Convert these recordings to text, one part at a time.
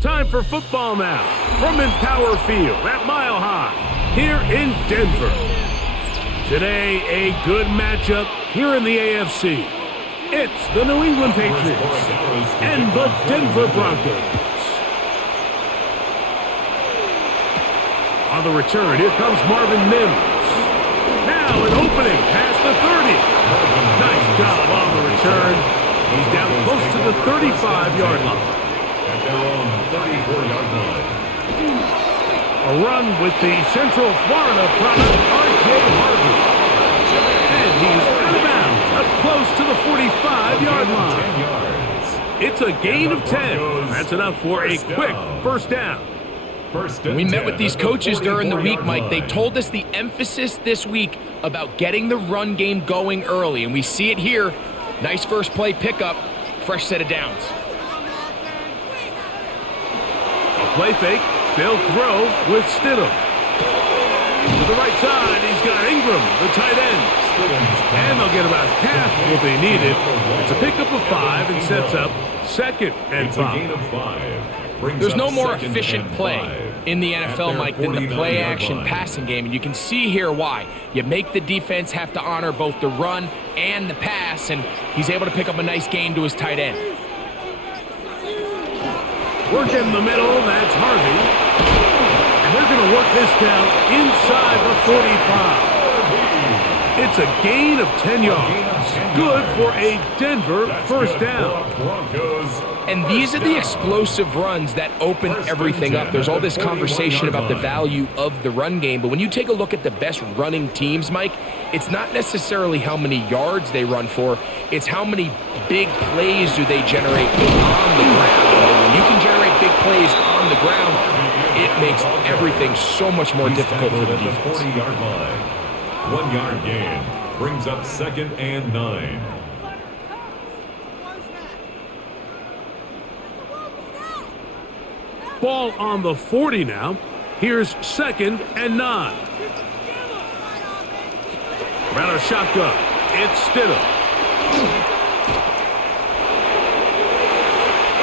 Time for football now from Empower Field at Mile High here in Denver. Today, a good matchup here in the AFC. It's the New England Patriots and the Denver Broncos. On the return, here comes Marvin Mims. Now an opening past the 30. Nice job on the return. He's down close to the 35-yard line. At their own 34-yard line. A run with the Central Florida product, R.J. Harvey. And he's out of bounds, up close to the 45-yard line. It's a gain of 10. That's enough for a quick first down. We met with these coaches during the week, Mike. They told us the emphasis this week about getting the run game going early, and we see it here. Nice first play pickup, fresh set of downs. A play fake, they'll throw with Stidham. To the right side, he's got Ingram, the tight end. And they'll get about half what they needed. It's a pickup of 5 and sets up 2nd and 5. There's no more efficient play in the NFL, Mike, than the play-action passing game, and you can see here why. You make the defense have to honor both the run and the pass, and he's able to pick up a nice gain to his tight end. Work in the middle, that's Harvey. And they're going to work this down inside the 45. It's a gain of 10 yards. Good for a Denver first down. And these are the explosive runs that open everything up. There's all this conversation about the value of the run game, but when you take a look at the best running teams, Mike, it's not necessarily how many yards they run for, it's how many big plays do they generate on the ground. And when you can generate big plays on the ground, it makes everything so much more difficult for the defense. 40-yard line. 1 yard gain brings up 2nd and 9. Ball on the 40 now. Here's 2nd and 9. Around a shotgun. It's Stidham.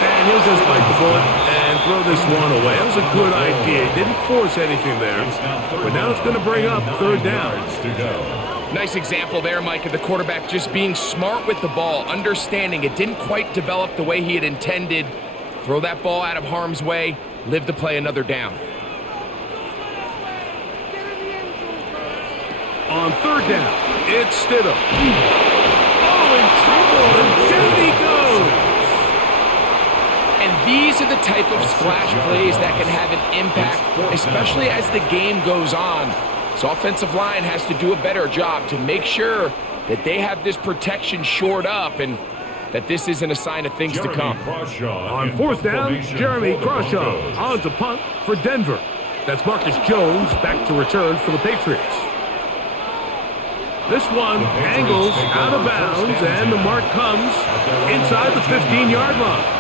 And he'll just bite the bullet and throw this one away. That was a good idea. He didn't force anything there. But now it's going to bring up 3rd down. Nice example there, Mike, of the quarterback just being smart with the ball, understanding it didn't quite develop the way he had intended. Throw that ball out of harm's way, live to play another down. On 3rd down, it's Stidham. Oh, in trouble, and down he goes. And these are the type of splash plays that can have an impact, especially as the game goes on. So offensive line has to do a better job to make sure that they have this protection shored up and that this isn't a sign of things to come. On 4th down, Jeremy Crawshaw on to punt for Denver. That's Marcus Jones back to return for the Patriots. This one angles out of bounds, and the mark comes inside the 15-yard line.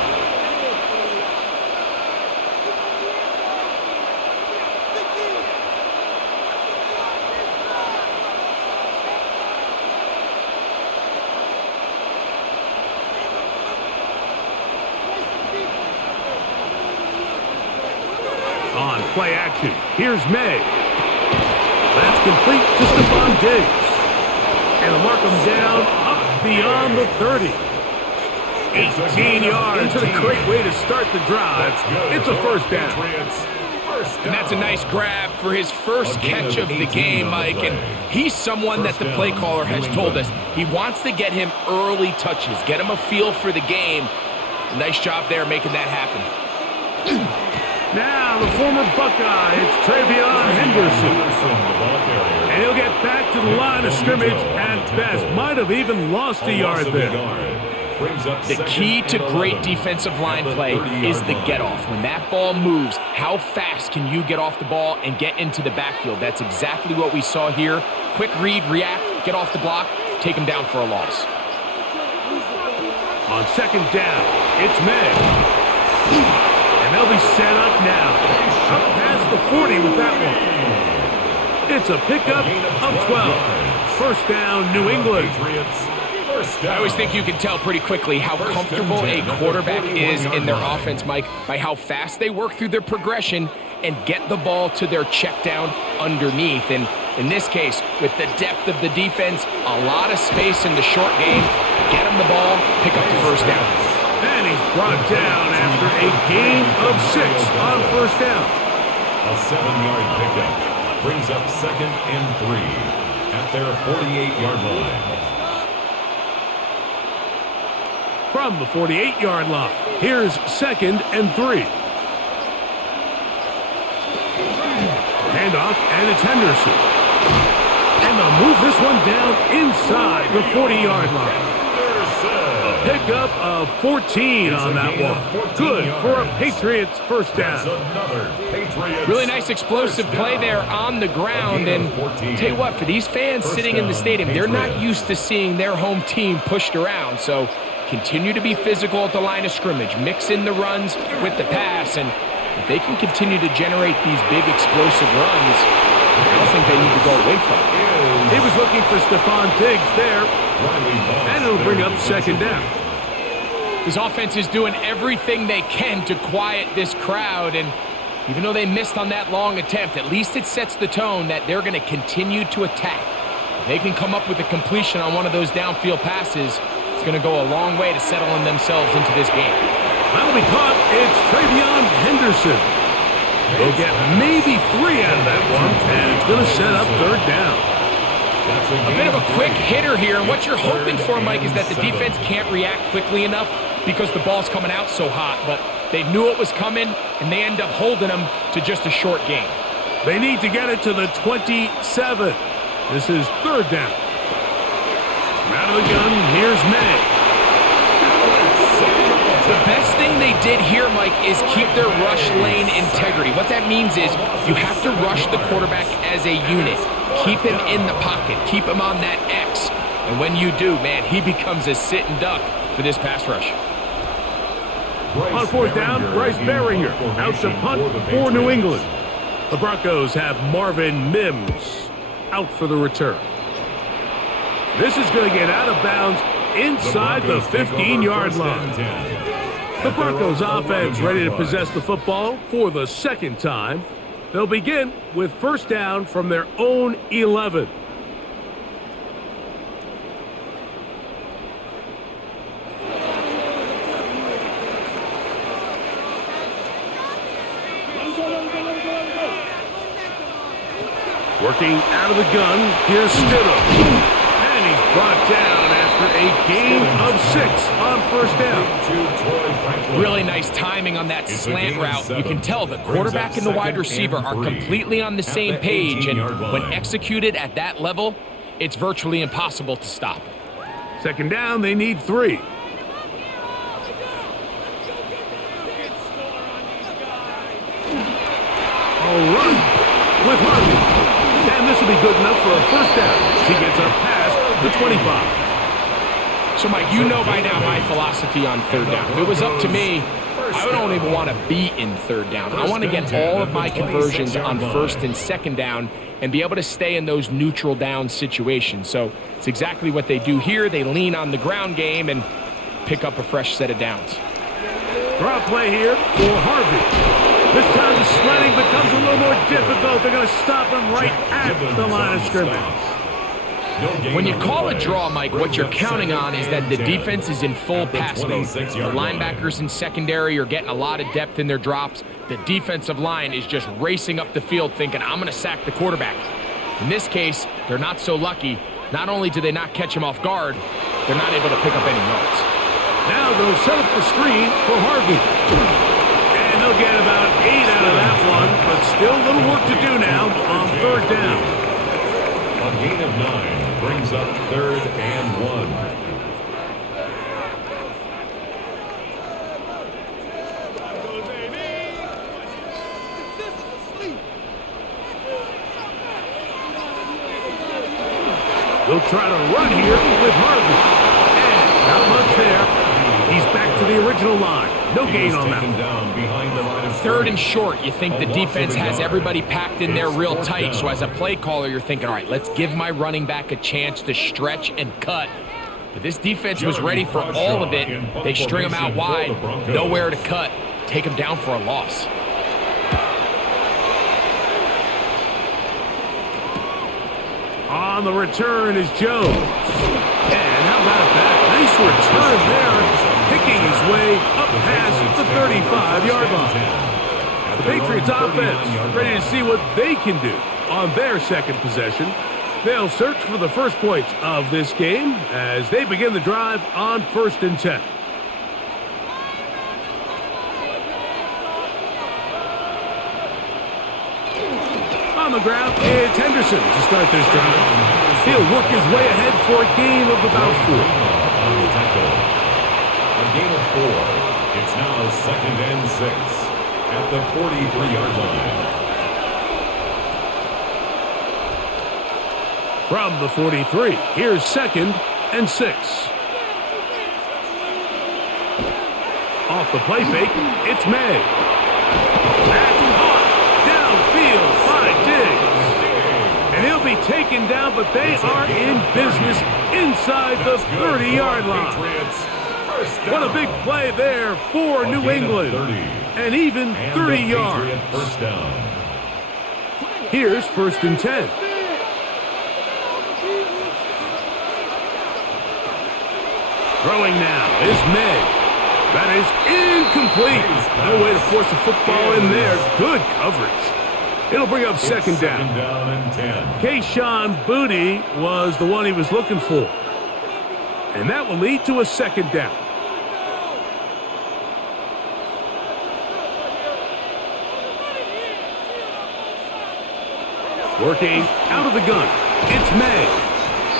On play action, here's May. That's complete to Stephon Diggs. And they'll mark him down up beyond the 30. 18 yards. It's a great way to start the drive. It's a first down. And that's a nice grab for his first catch of the game, Mike. And he's someone that the play caller has told us he wants to get him early touches, get him a feel for the game. Nice job there making that happen. Now the former Buckeye, it's Travion Henderson. And he'll get back to the line of scrimmage at best. Might have even lost a yard there. The key to great defensive line play is the get-off. When that ball moves, how fast can you get off the ball and get into the backfield? That's exactly what we saw here. Quick read, react, get off the block, take him down for a loss. On 2nd down, it's May. And they'll be set up now. Up past the 40 with that one. It's a pickup of 12. First down, New England. First down. I always think you can tell pretty quickly how comfortable a quarterback is in their offense, Mike, by how fast they work through their progression and get the ball to their check down underneath. And in this case, with the depth of the defense, a lot of space in the short game, get him the ball, pick up the first down. And he's brought down after a gain of 6 on first down. A 7-yard pickup brings up 2nd and 3 at their 48-yard line. From the 48-yard line, here's 2nd and 3. Handoff, and it's Henderson. And they'll move this one down inside the 40-yard line. A pickup of 14 on that one. Good for a Patriots first down. Really nice explosive play there on the ground. And tell you what, for these fans sitting in the stadium, they're not used to seeing their home team pushed around. So continue to be physical at the line of scrimmage. Mix in the runs with the pass. And if they can continue to generate these big explosive runs, I don't think they need to go away from it. He was looking for Stephon Diggs there, and it'll bring up 2nd down. This offense is doing everything they can to quiet this crowd, and even though they missed on that long attempt, at least it sets the tone that they're going to continue to attack. If they can come up with a completion on one of those downfield passes, it's going to go a long way to settling themselves into this game. That'll be caught. It's Travion Henderson. They'll get maybe 3 out of that one, and it's going to set up 3rd down. A bit of a quick hitter here, and what you're hoping for, Mike, is that the defense can't react quickly enough because the ball's coming out so hot, but they knew it was coming, and they end up holding them to just a short game. They need to get it to the 27. This is 3rd down. Out of the gun, here's May. The best thing they did here, Mike, is keep their rush lane integrity. What that means is you have to rush the quarterback as a unit. Keep him in the pocket. Keep him on that X. And when you do, man, he becomes a sitting duck for this pass rush. On 4th down, Bryce Baringer out to punt for New England. The Broncos have Marvin Mims out for the return. This is going to get out of bounds inside the 15-yard line. The Broncos offense ready to possess the football for the 2nd time. They'll begin with first down from their own 11. Working out of the gun, here's Stidham. And he's brought down after a gain of 6 on first down. Really nice timing on that slant route. You can tell the quarterback and the wide receiver are completely on the same page, and when executed at that level, it's virtually impossible to stop. 2nd down, they need 3. All right, with Harvey. And this will be good enough for a first down. He gets up past the 25. So, Mike, you know by now my philosophy on 3rd down. If it was up to me, I don't even want to be in 3rd down. I want to get all of my conversions on 1st and 2nd down and be able to stay in those neutral down situations. So it's exactly what they do here. They lean on the ground game and pick up a fresh set of downs. Draw play here for Harvey. This time the sliding becomes a little more difficult. They're going to stop him right at the line of scrimmage. When you call a draw, Mike, what you're counting on is that the defense is in full pass mode. The linebackers in secondary are getting a lot of depth in their drops. The defensive line is just racing up the field thinking, I'm going to sack the quarterback. In this case, they're not so lucky. Not only do they not catch him off guard, they're not able to pick up any yards. Now they'll set up the screen for Harvey. And they'll get about 8 out of that one, but still a little work to do now on 3rd down. A gain of 9 brings up 3rd and 1. They'll try to run here with Harvey. And not much there. He's back to the original line. No gain on that. 3rd and short. You think the defense has everybody packed in there real tight. So as a play caller, you're thinking, all right, let's give my running back a chance to stretch and cut. But this defense was ready for all of it. They string them out wide, nowhere to cut, take them down for a loss. On the return is Jones. And how about that? Nice return there, picking his way up past the 35-yard line. The Patriots offense ready to see what they can do on their second possession. They'll search for the first points of this game as they begin the drive on 1st and 10. On the ground, it's Henderson to start this drive. He'll work his way ahead for a gain of about 4. A gain of 4. It's now 2nd and 6 at the 43-yard line. From the 43, here's 2nd and 6. Off the play fake, it's May. That's caught downfield by Diggs. And he'll be taken down, but they are in business inside the 30-yard line. What a big play there for New England. And even 30 yards. Here's 1st and 10. Throwing now is May. That is incomplete. No way to force a football in there. Good coverage. It'll bring up 2nd down. 2nd down and 10. Kayshon Boutte was the one he was looking for. And that will lead to a 2nd down. Working out of the gun. It's May.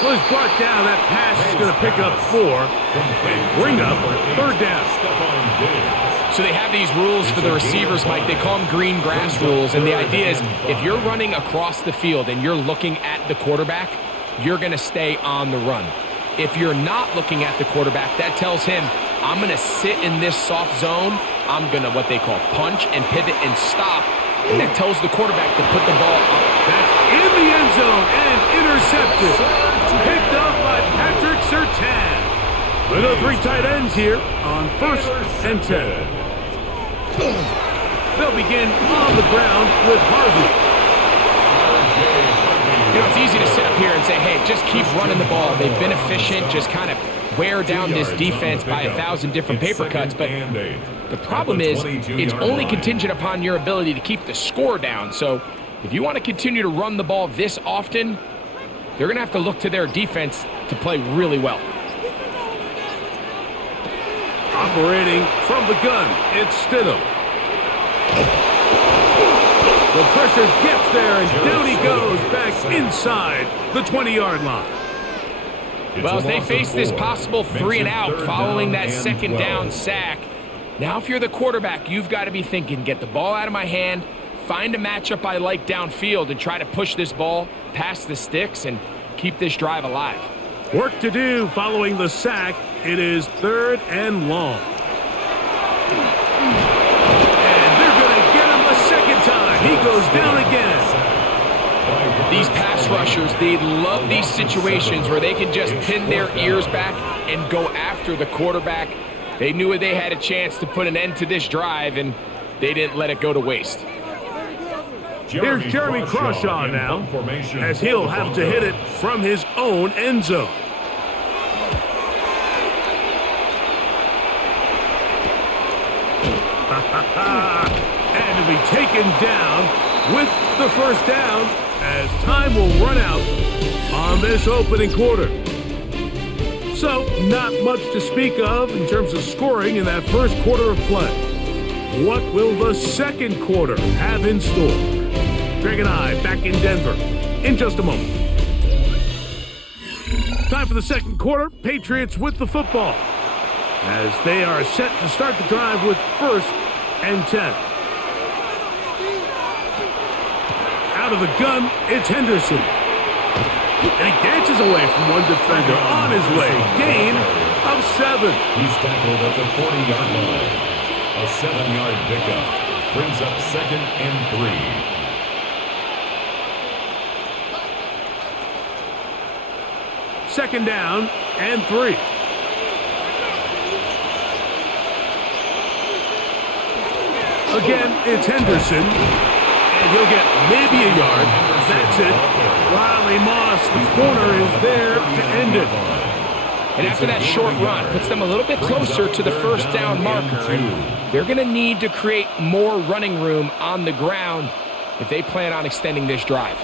Well, he's brought down. That pass is going to pick up 4 and bring up 3rd down. So they have these rules for the receivers, Mike. They call them green grass rules. And the idea is if you're running across the field and you're looking at the quarterback, you're going to stay on the run. If you're not looking at the quarterback, that tells him, I'm going to sit in this soft zone. I'm going to what they call punch and pivot and stop. And that tells the quarterback to put the ball up. That's in the end zone and intercepted. Picked up by Patrick Surtain. With the 3 tight ends here on 1st and 10. They'll begin on the ground with Harvey. You know, it's easy to sit up here and say, hey, just keep running the ball. They've been efficient, just kind of wear down this defense by 1,000 different paper cuts. But the problem is it's only contingent upon your ability to keep the score down. So if you want to continue to run the ball this often, they're going to have to look to their defense to play really well. Operating from the gun, it's Stidham. The pressure gets there, and down he goes back inside the 20-yard line. Well, as they face this possible 3 and out following that 2nd down sack, now if you're the quarterback, you've got to be thinking, get the ball out of my hand, find a matchup I like downfield, and try to push this ball past the sticks and keep this drive alive. Work to do following the sack. It is 3rd and long. And they're going to get him a 2nd time. He goes down again. These pass rushers, they love these situations where they can just pin their ears back and go after the quarterback. They knew they had a chance to put an end to this drive, and they didn't let it go to waste. Here's Jeremy Crawshaw now, as he'll have to hit it from his own end zone. And to be taken down with the 1st down as time will run out on this opening quarter. So, not much to speak of in terms of scoring in that 1st quarter of play. What will the 2nd quarter have in store? Greg and I back in Denver in just a moment. Time for the 2nd quarter. Patriots with the football as they are set to start the drive with 1st and 10. Out of the gun, it's Henderson. And he dances away from one defender on his way. Gain of 7. He's tackled at the 40-yard line. A 7-yard pickup brings up 2nd and 3. Second down and 3. Again, it's Henderson, and he'll get maybe a yard. That's it. Riley Moss, the corner, is there to end it. And after that short run, puts them a little bit closer to the first down marker. And they're going to need to create more running room on the ground if they plan on extending this drive.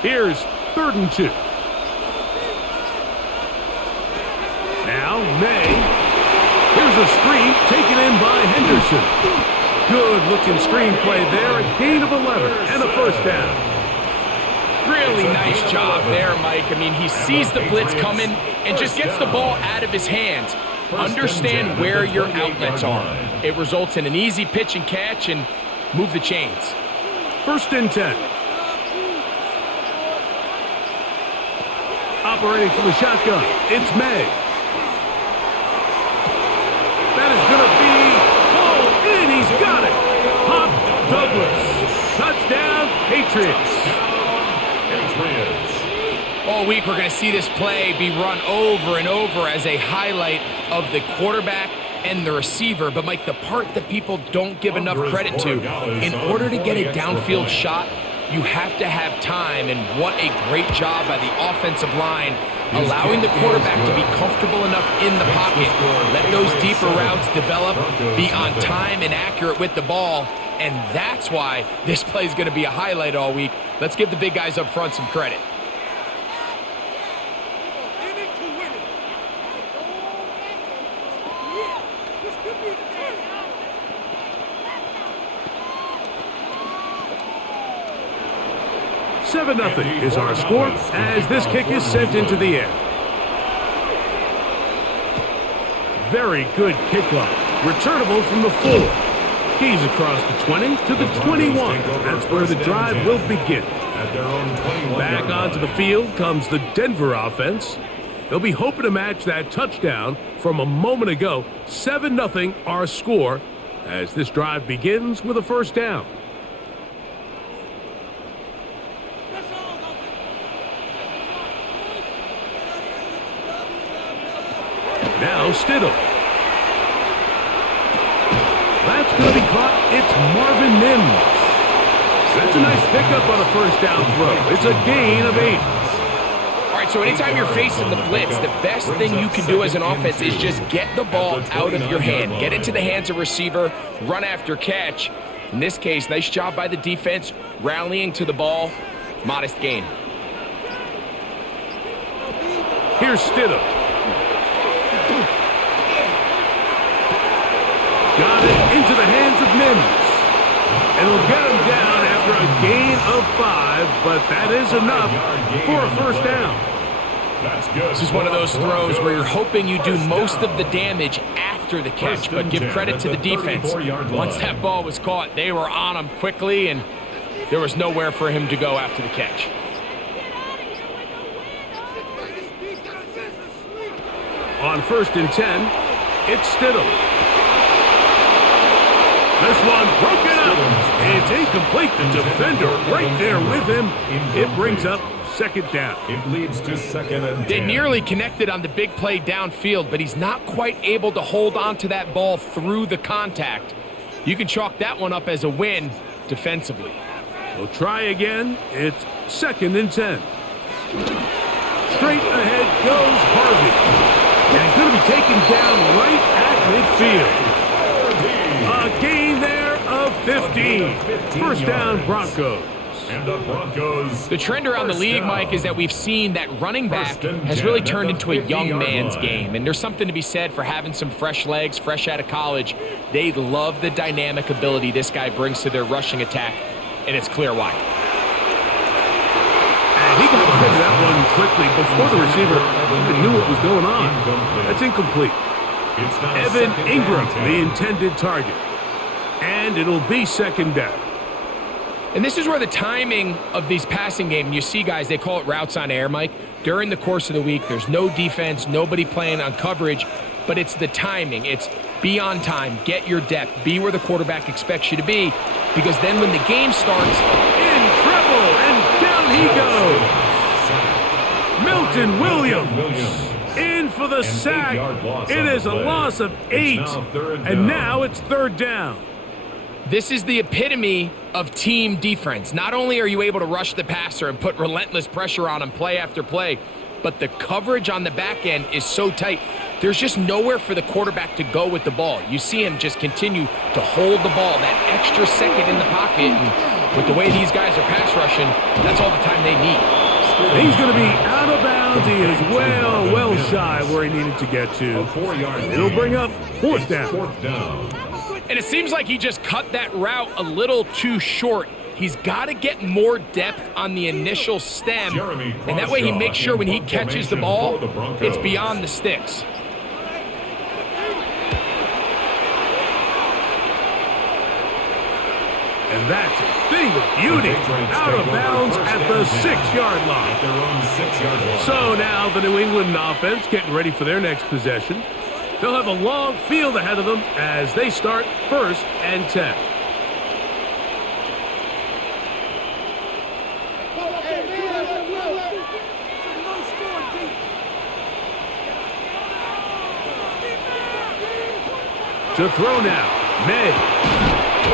Here's 3rd and 2. Now, May. Here's a screen taken in by Henderson. Good-looking screenplay there, a gain of 11 and a first down. Really nice job there, Mike. I mean, he sees the blitz coming and just gets the ball out of his hands. Understand where your outlets are. It results in an easy pitch and catch and move the chains. 1st and 10. Operating from the shotgun, it's May. That is going to be pulled in. He's got it. Pop Douglas. Touchdown, Patriots. All week we're going to see this play be run over and over as a highlight of the quarterback and the receiver. But, Mike, the part that people don't give enough credit to, in order to get a downfield shot, you have to have time. And what a great job by the offensive line, allowing the quarterback to be comfortable enough in the pocket, let those deeper routes develop, be on time and accurate with the ball. And that's why this play is going to be a highlight all week. Let's give the big guys up front some credit. Seven 0 is our score as this kick is sent into the air. Very good kickoff. Returnable from the 4. He's across the 20 to the 21. That's where the drive will begin. Back onto the field comes the Denver offense. They'll be hoping to match that touchdown from a moment ago. 7 0 our score as this drive begins with a first down. Now Stidham. That's going to be caught. It's Marvin Mims. That's a nice pickup on a first down throw. It's a gain of 8. All right, so anytime you're facing the blitz, the best thing you can do as an offense is just get the ball out of your hand. Get into the hands of receiver, run after catch. In this case, nice job by the defense, rallying to the ball. Modest gain. Here's Stidham. Got it into the hands of Mims. And will get him down after a gain of 5, but that is enough for a first down. That's good. This is one of those throws where you're hoping you do most of the damage after the catch, but give credit to the defense. Once that ball was caught, they were on him quickly, and there was nowhere for him to go after the catch. On 1st and 10, it's Stidham. This one broken up. It's incomplete. The defender right there with him. It brings up second down. It leads to 2nd and 10. They nearly connected on the big play downfield, but he's not quite able to hold on to that ball through the contact. You can chalk that one up as a win defensively. We'll try again. It's 2nd and 10. Straight ahead goes Harvey. And he's going to be taken down right at midfield. A gain there of 15. First down, Broncos. And the Broncos. The trend around the league, Mike, is that we've seen that running back has really turned into a young man's game. And there's something to be said for having some fresh legs, fresh out of college. They love the dynamic ability this guy brings to their rushing attack, and it's clear why. And he got rid of that one quickly before the receiver even knew what was going on. That's incomplete. Evan Ingram, the intended target. And it'll be second down. And this is where the timing of these passing game, you see guys, they call it routes on air, Mike. During the course of the week, there's no defense, nobody playing on coverage, but it's the timing. It's be on time, get your depth, be where the quarterback expects you to be, because then when the game starts, in trouble, and down he goes. Captain Williams in for the sack. It is a loss of 8, and now it's third down. This is the epitome of team defense. Not only are you able to rush the passer and put relentless pressure on him play after play, but the coverage on the back end is so tight. There's just nowhere for the quarterback to go with the ball. You see him just continue to hold the ball, that extra second in the pocket. And with the way these guys are pass rushing, that's all the time they need. He's going to be out of bounds. He is well shy where he needed to get to. It'll bring up fourth down. And it seems like he just cut that route a little too short. He's got to get more depth on the initial stem, and that way he makes sure when he catches the ball, it's beyond the sticks. And that's a thing of beauty, out of bounds at the 6-yard line. So now the New England offense getting ready for their next possession. They'll have a long field ahead of them as they start 1st and 10. To throw now, May.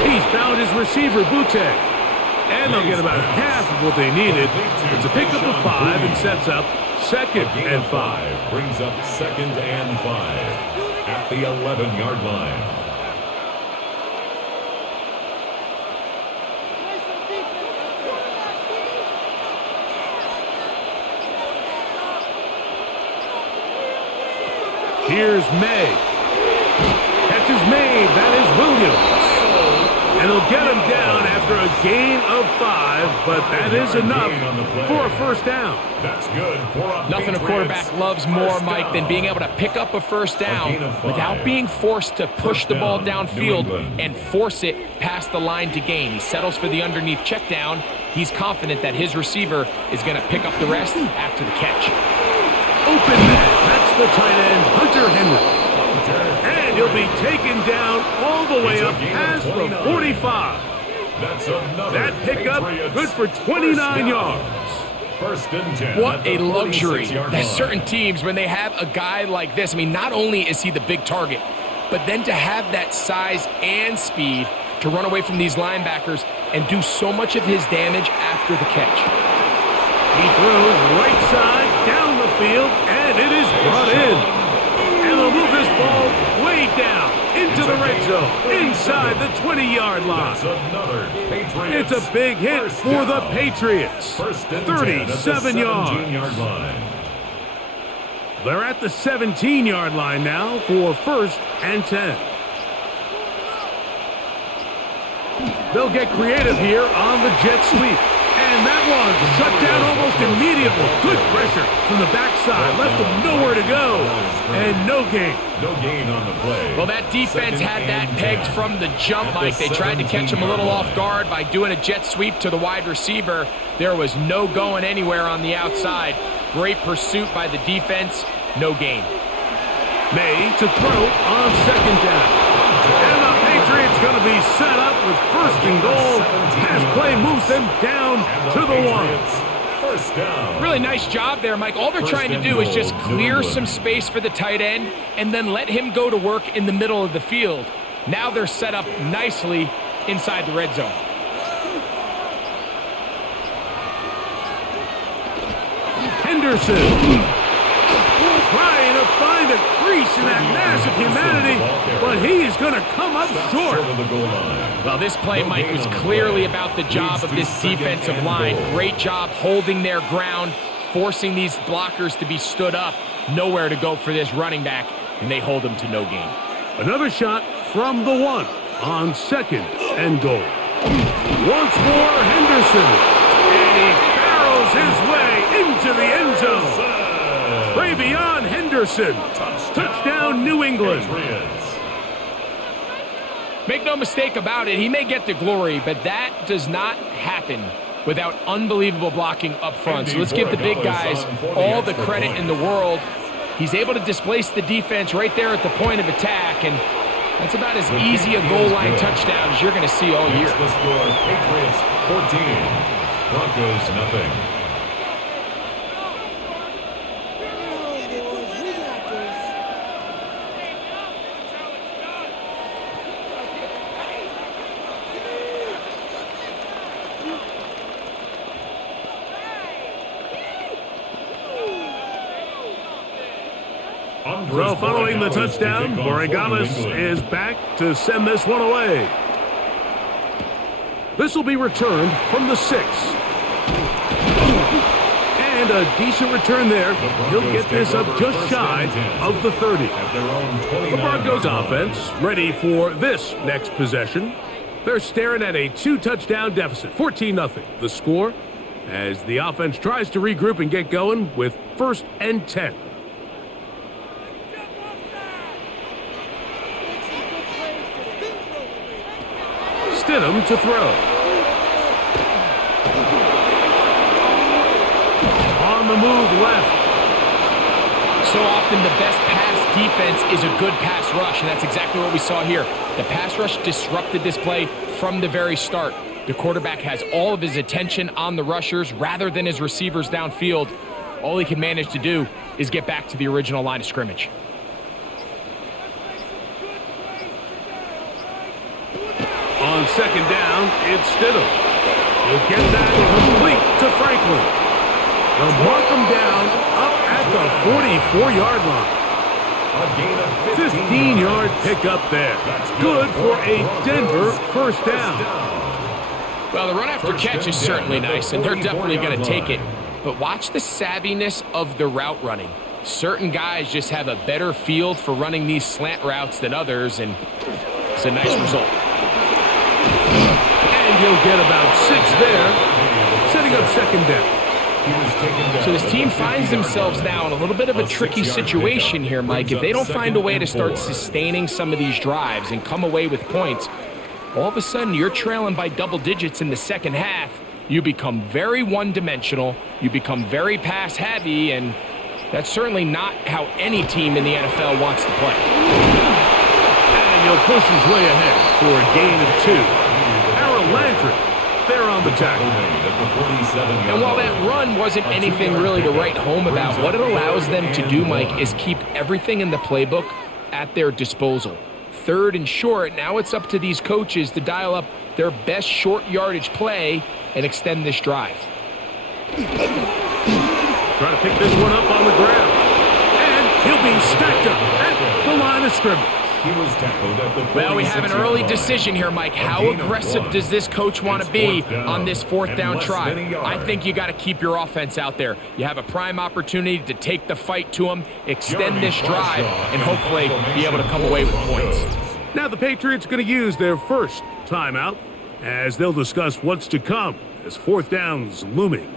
He's found his receiver, Butte. And they'll get about half of what they needed. It's a pickup of 5 and sets up 2nd and 5. Brings up 2nd and 5 at the 11-yard line. Here's May. Catch is made. That is Williams. And he'll get him down after a gain of 5, but that is enough for a first down. That's good. Nothing a quarterback loves more, Mike, than being able to pick up a first down without being forced to push the ball downfield and force it past the line to gain. He settles for the underneath check down. He's confident that his receiver is going to pick up the rest after the catch. Open man. That's the tight end, Hunter Henry. And he'll be taken down all the way up past the 45. That pickup good for 29 yards. 1st and 10. What a luxury that certain teams, when they have a guy like this, I mean, not only is he the big target, but then to have that size and speed to run away from these linebackers and do so much of his damage after the catch. He throws right side down the field, and it is brought in. And they'll move this ball way down into the red zone, inside the 20-yard line. It's a big hit for the Patriots. 37 yards. They're at the 17-yard line now for 1st and 10. They'll get creative here on the jet sweep. And that one shut down almost immediately. Good pressure from the backside. Left them nowhere to go. And no gain. No gain on the play. Well, that defense had that pegged from the jump, Mike. They tried to catch him a little off guard by doing a jet sweep to the wide receiver. There was no going anywhere on the outside. Great pursuit by the defense. No gain. May to throw on 2nd down. And the Patriots going to be set up with 1st and goal. Pass play moves them down to the 1. First down. Really nice job there, Mike. All they're trying to do is just clear some space for the tight end and then let him go to work in the middle of the field. Now they're set up nicely inside the red zone. Henderson. Trying to find a crease in that massive humanity, but he is going to come up short. Well, this play, Mike, was clearly about the job of this defensive line. Great job holding their ground, forcing these blockers to be stood up. Nowhere to go for this running back, and they hold him to no gain. Another shot from the 1 on 2nd and goal. Once more, Henderson. And he barrels his way into the end zone. Travion Henderson. Touchdown, New England. Make no mistake about it, he may get the glory, but that does not happen without unbelievable blocking up front. So let's give the big guys all the credit in the world. He's able to displace the defense right there at the point of attack, and that's about as easy a goal line touchdown as you're going to see all year. The score, Patriots 14, Broncos nothing. So following the touchdown, Borregales is back to send this one away. This will be returned from the 6. And a decent return there. He'll get this up just shy of the 30. The Broncos offense ready for this next possession. They're staring at a 2-touchdown deficit, 14-0. The score as the offense tries to regroup and get going with 1st and 10. Stidham to throw. On the move left. So often the best pass defense is a good pass rush, and that's exactly what we saw here. The pass rush disrupted this play from the very start. The quarterback has all of his attention on the rushers rather than his receivers downfield. All he can manage to do is get back to the original line of scrimmage. On 2nd down, it's Stidham. He'll get that complete to Franklin. They'll mark him down up at the 44-yard line. 15-yard pickup there. Good for a Denver 1st down. Well, the run after catch is certainly nice, and they're definitely going to take it. But watch the savviness of the route running. Certain guys just have a better feel for running these slant routes than others, and it's a nice result. And he'll get about 6 there, setting up 2nd down. So this team finds themselves now in a little bit of a tricky situation here, Mike. If they don't find a way to start sustaining some of these drives and come away with points, all of a sudden you're trailing by double digits in the second half. You become very one-dimensional, you become very pass-heavy, and that's certainly not how any team in the NFL wants to play. And he'll push his way ahead for a gain of 2. Harold Landry there on the tackle. And while that run wasn't anything really to write home about, what it allows them to do, Mike, is keep everything in the playbook at their disposal. 3rd and short, now it's up to these coaches to dial up their best short yardage play and extend this drive. Trying to pick this one up on the ground. And he'll be stacked up at the line of scrimmage. Well, we have an early decision here, Mike. How aggressive does this coach want to be on this 4th down try? I think you got to keep your offense out there. You have a prime opportunity to take the fight to them, extend this drive, and hopefully be able to come away with points. Now the Patriots are going to use their first timeout as they'll discuss what's to come as 4th down's looming.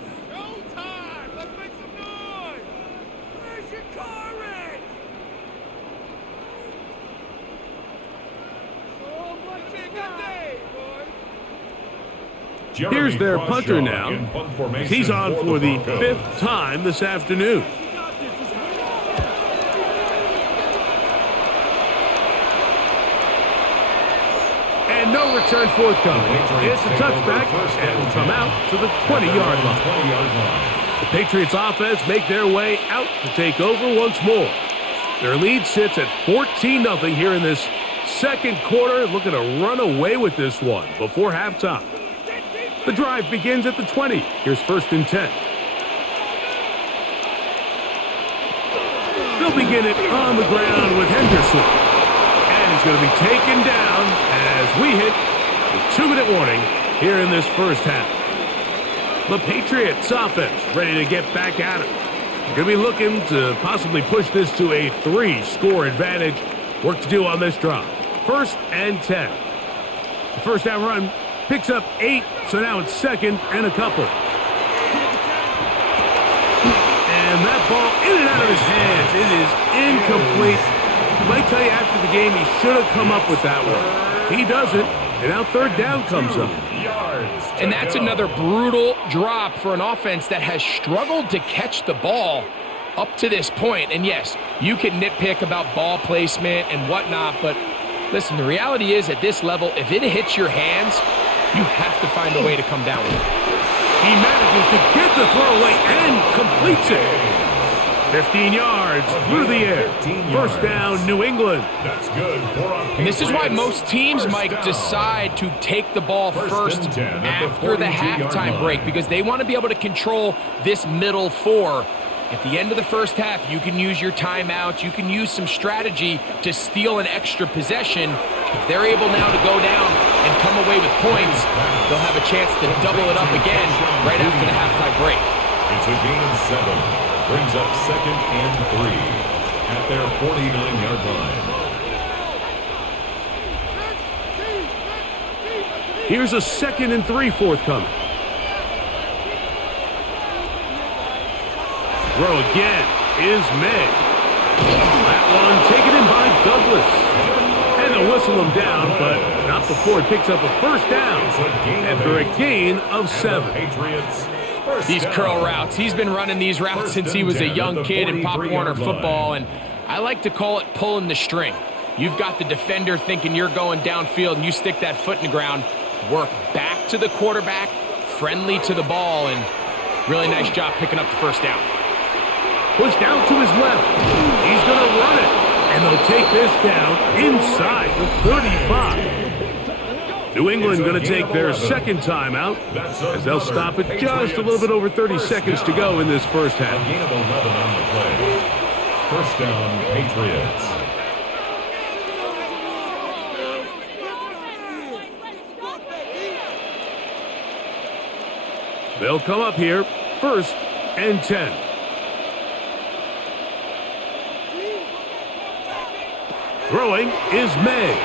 Here's their punter now. He's on for the 5th time this afternoon. And no return forthcoming. It's a touchback and will come out to the 20-yard line. The Patriots offense make their way out to take over once more. Their lead sits at 14-0 here in this 2nd quarter. Looking to run away with this one before halftime. The drive begins at the 20. Here's 1st and 10. They'll begin it on the ground with Henderson. And he's going to be taken down as we hit the 2-minute warning here in this 1st half. The Patriots offense ready to get back at it. They're going to be looking to possibly push this to a 3-score advantage. Work to do on this drive. 1st and 10. The 1st down run picks up 8, so now it's 2nd and a couple. And that ball in and out of his hands. It is incomplete. I might tell you after the game he should have come up with that one. He doesn't, and now 3rd down comes up. And that's another brutal drop for an offense that has struggled to catch the ball up to this point. And yes, you can nitpick about ball placement and whatnot, but listen, the reality is at this level, if it hits your hands, you have to find a way to come down with it. He manages to get the throwaway and completes it. 15 yards through the air. 1st down, New England. That's good. And this is why most teams, Mike, decide to take the ball first after the halftime break, because they want to be able to control this middle 4. At the end of the first half, you can use your timeouts. You can use some strategy to steal an extra possession. If they're able now to go down and come away with points, they'll have a chance to double it up again right after the halftime break. It's a gain of 7. Brings up 2nd and 3 at their 49-yard line. Here's a 2nd and 3 forthcoming. Throw again is May. That one taken in by Douglas. And they'll whistle him down, but not before he picks up a first down after a gain of 7. Patriots. These curl routes, he's been running these routes since he was a young kid in Pop Warner football, and I like to call it pulling the string. You've got the defender thinking you're going downfield, and you stick that foot in the ground, work back to the quarterback, friendly to the ball, and really nice job picking up the first down. Pushed out to his left. He's going to run it, and they'll take this down inside the 35. New England going to take their second timeout as they'll stop it just a little bit over 30 seconds to go in this first half. A gain of 11 on the play. First down, Patriots. They'll come up here, 1st and 10. Throwing is May.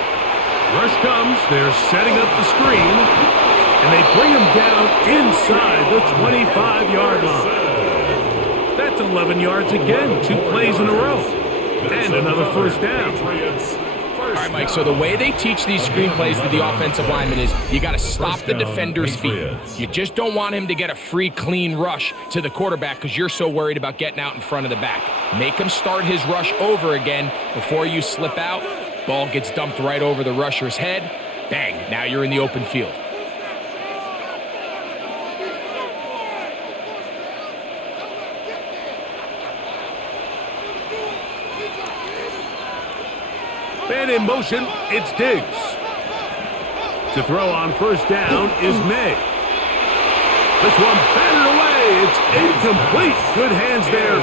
Rush comes, they're setting up the screen, and they bring him down inside the 25-yard line. That's 11 yards again, 2 plays in a row, and another first down. All right, Mike, so the way they teach these screenplays to the offensive lineman is you got to stop the defender's feet. You just don't want him to get a free, clean rush to the quarterback because you're so worried about getting out in front of the back. Make him start his rush over again before you slip out. Ball gets dumped right over the rusher's head. Bang, now you're in the open field. Man in motion, it's Diggs. To throw on first down is May. This one batted away. It's incomplete. Good hands there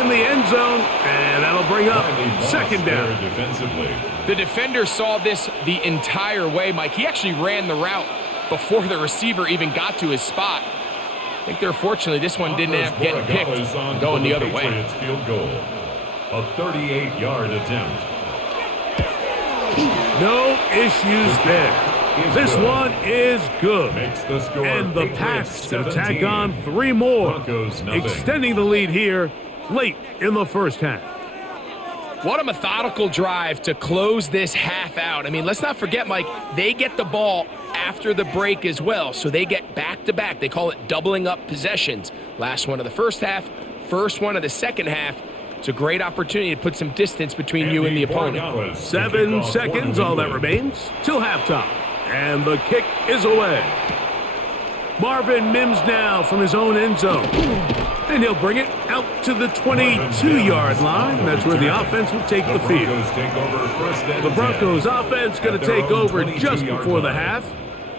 in the end zone, and that'll bring up second down. The defender saw this the entire way, Mike. He actually ran the route before the receiver even got to his spot. I think they're fortunately this one didn't end up getting picked and going the other way. Field goal. A 38-yard attempt. No issues there. This one is good. And the Pats can tack on 3 more, extending the lead here late in the first half. What a methodical drive to close this half out. I mean, let's not forget, Mike, they get the ball after the break as well, so they get back-to-back. They call it doubling up possessions. Last one of the first half, first one of the second half. It's a great opportunity to put some distance between you and the opponent. 7 seconds, all that remains, till halftime. And the kick is away. Marvin Mims now from his own end zone. And he'll bring it out to the 22-yard line. That's where the offense will take the field. The Broncos offense going to take over just before the half.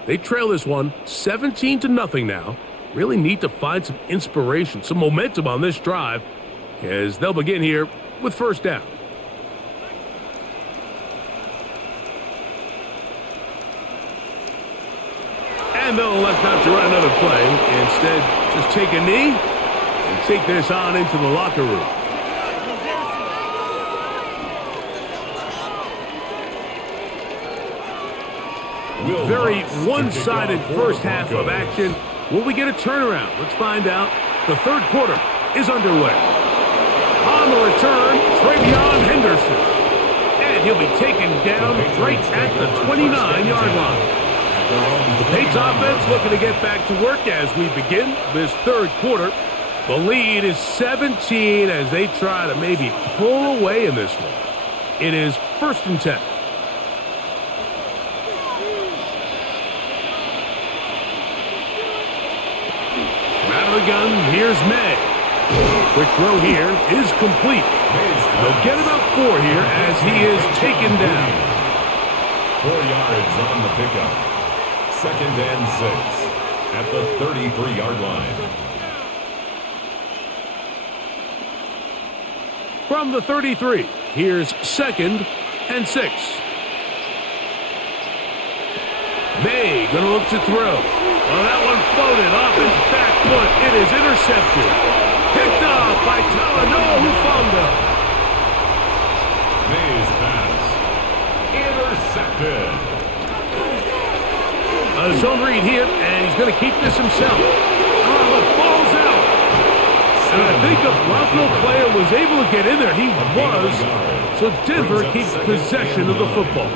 They trail this one 17-0 now. Really need to find some inspiration, some momentum on this drive, as they'll begin here with first down. And they'll elect not to run another play. Instead, just take a knee and take this on into the locker room. Very one-sided first half of action. Will we get a turnaround? Let's find out. The third quarter is underway. On the return, Travion Henderson. And he'll be taken down right at the 29-yard line. The Patriots offense looking to get back to work as we begin this third quarter. The lead is 17 as they try to maybe pull away in this one. It is 1st and 10. Out of the gun, here's May. Quick throw here is complete. And they'll get about 4 here as he is taken down. 4 yards on the pickup. 2nd and 6 at the 33-yard line. From the 33, here's 2nd and 6. May gonna look to throw. Oh, that one floated off his back foot. It is intercepted. Picked off by Talanoa Hufanga. May's pass intercepted. A zone read here, and he's going to keep this himself. Oh, the ball's out. And I think a Bronco player was able to get in there. He was. So Denver keeps possession of the football.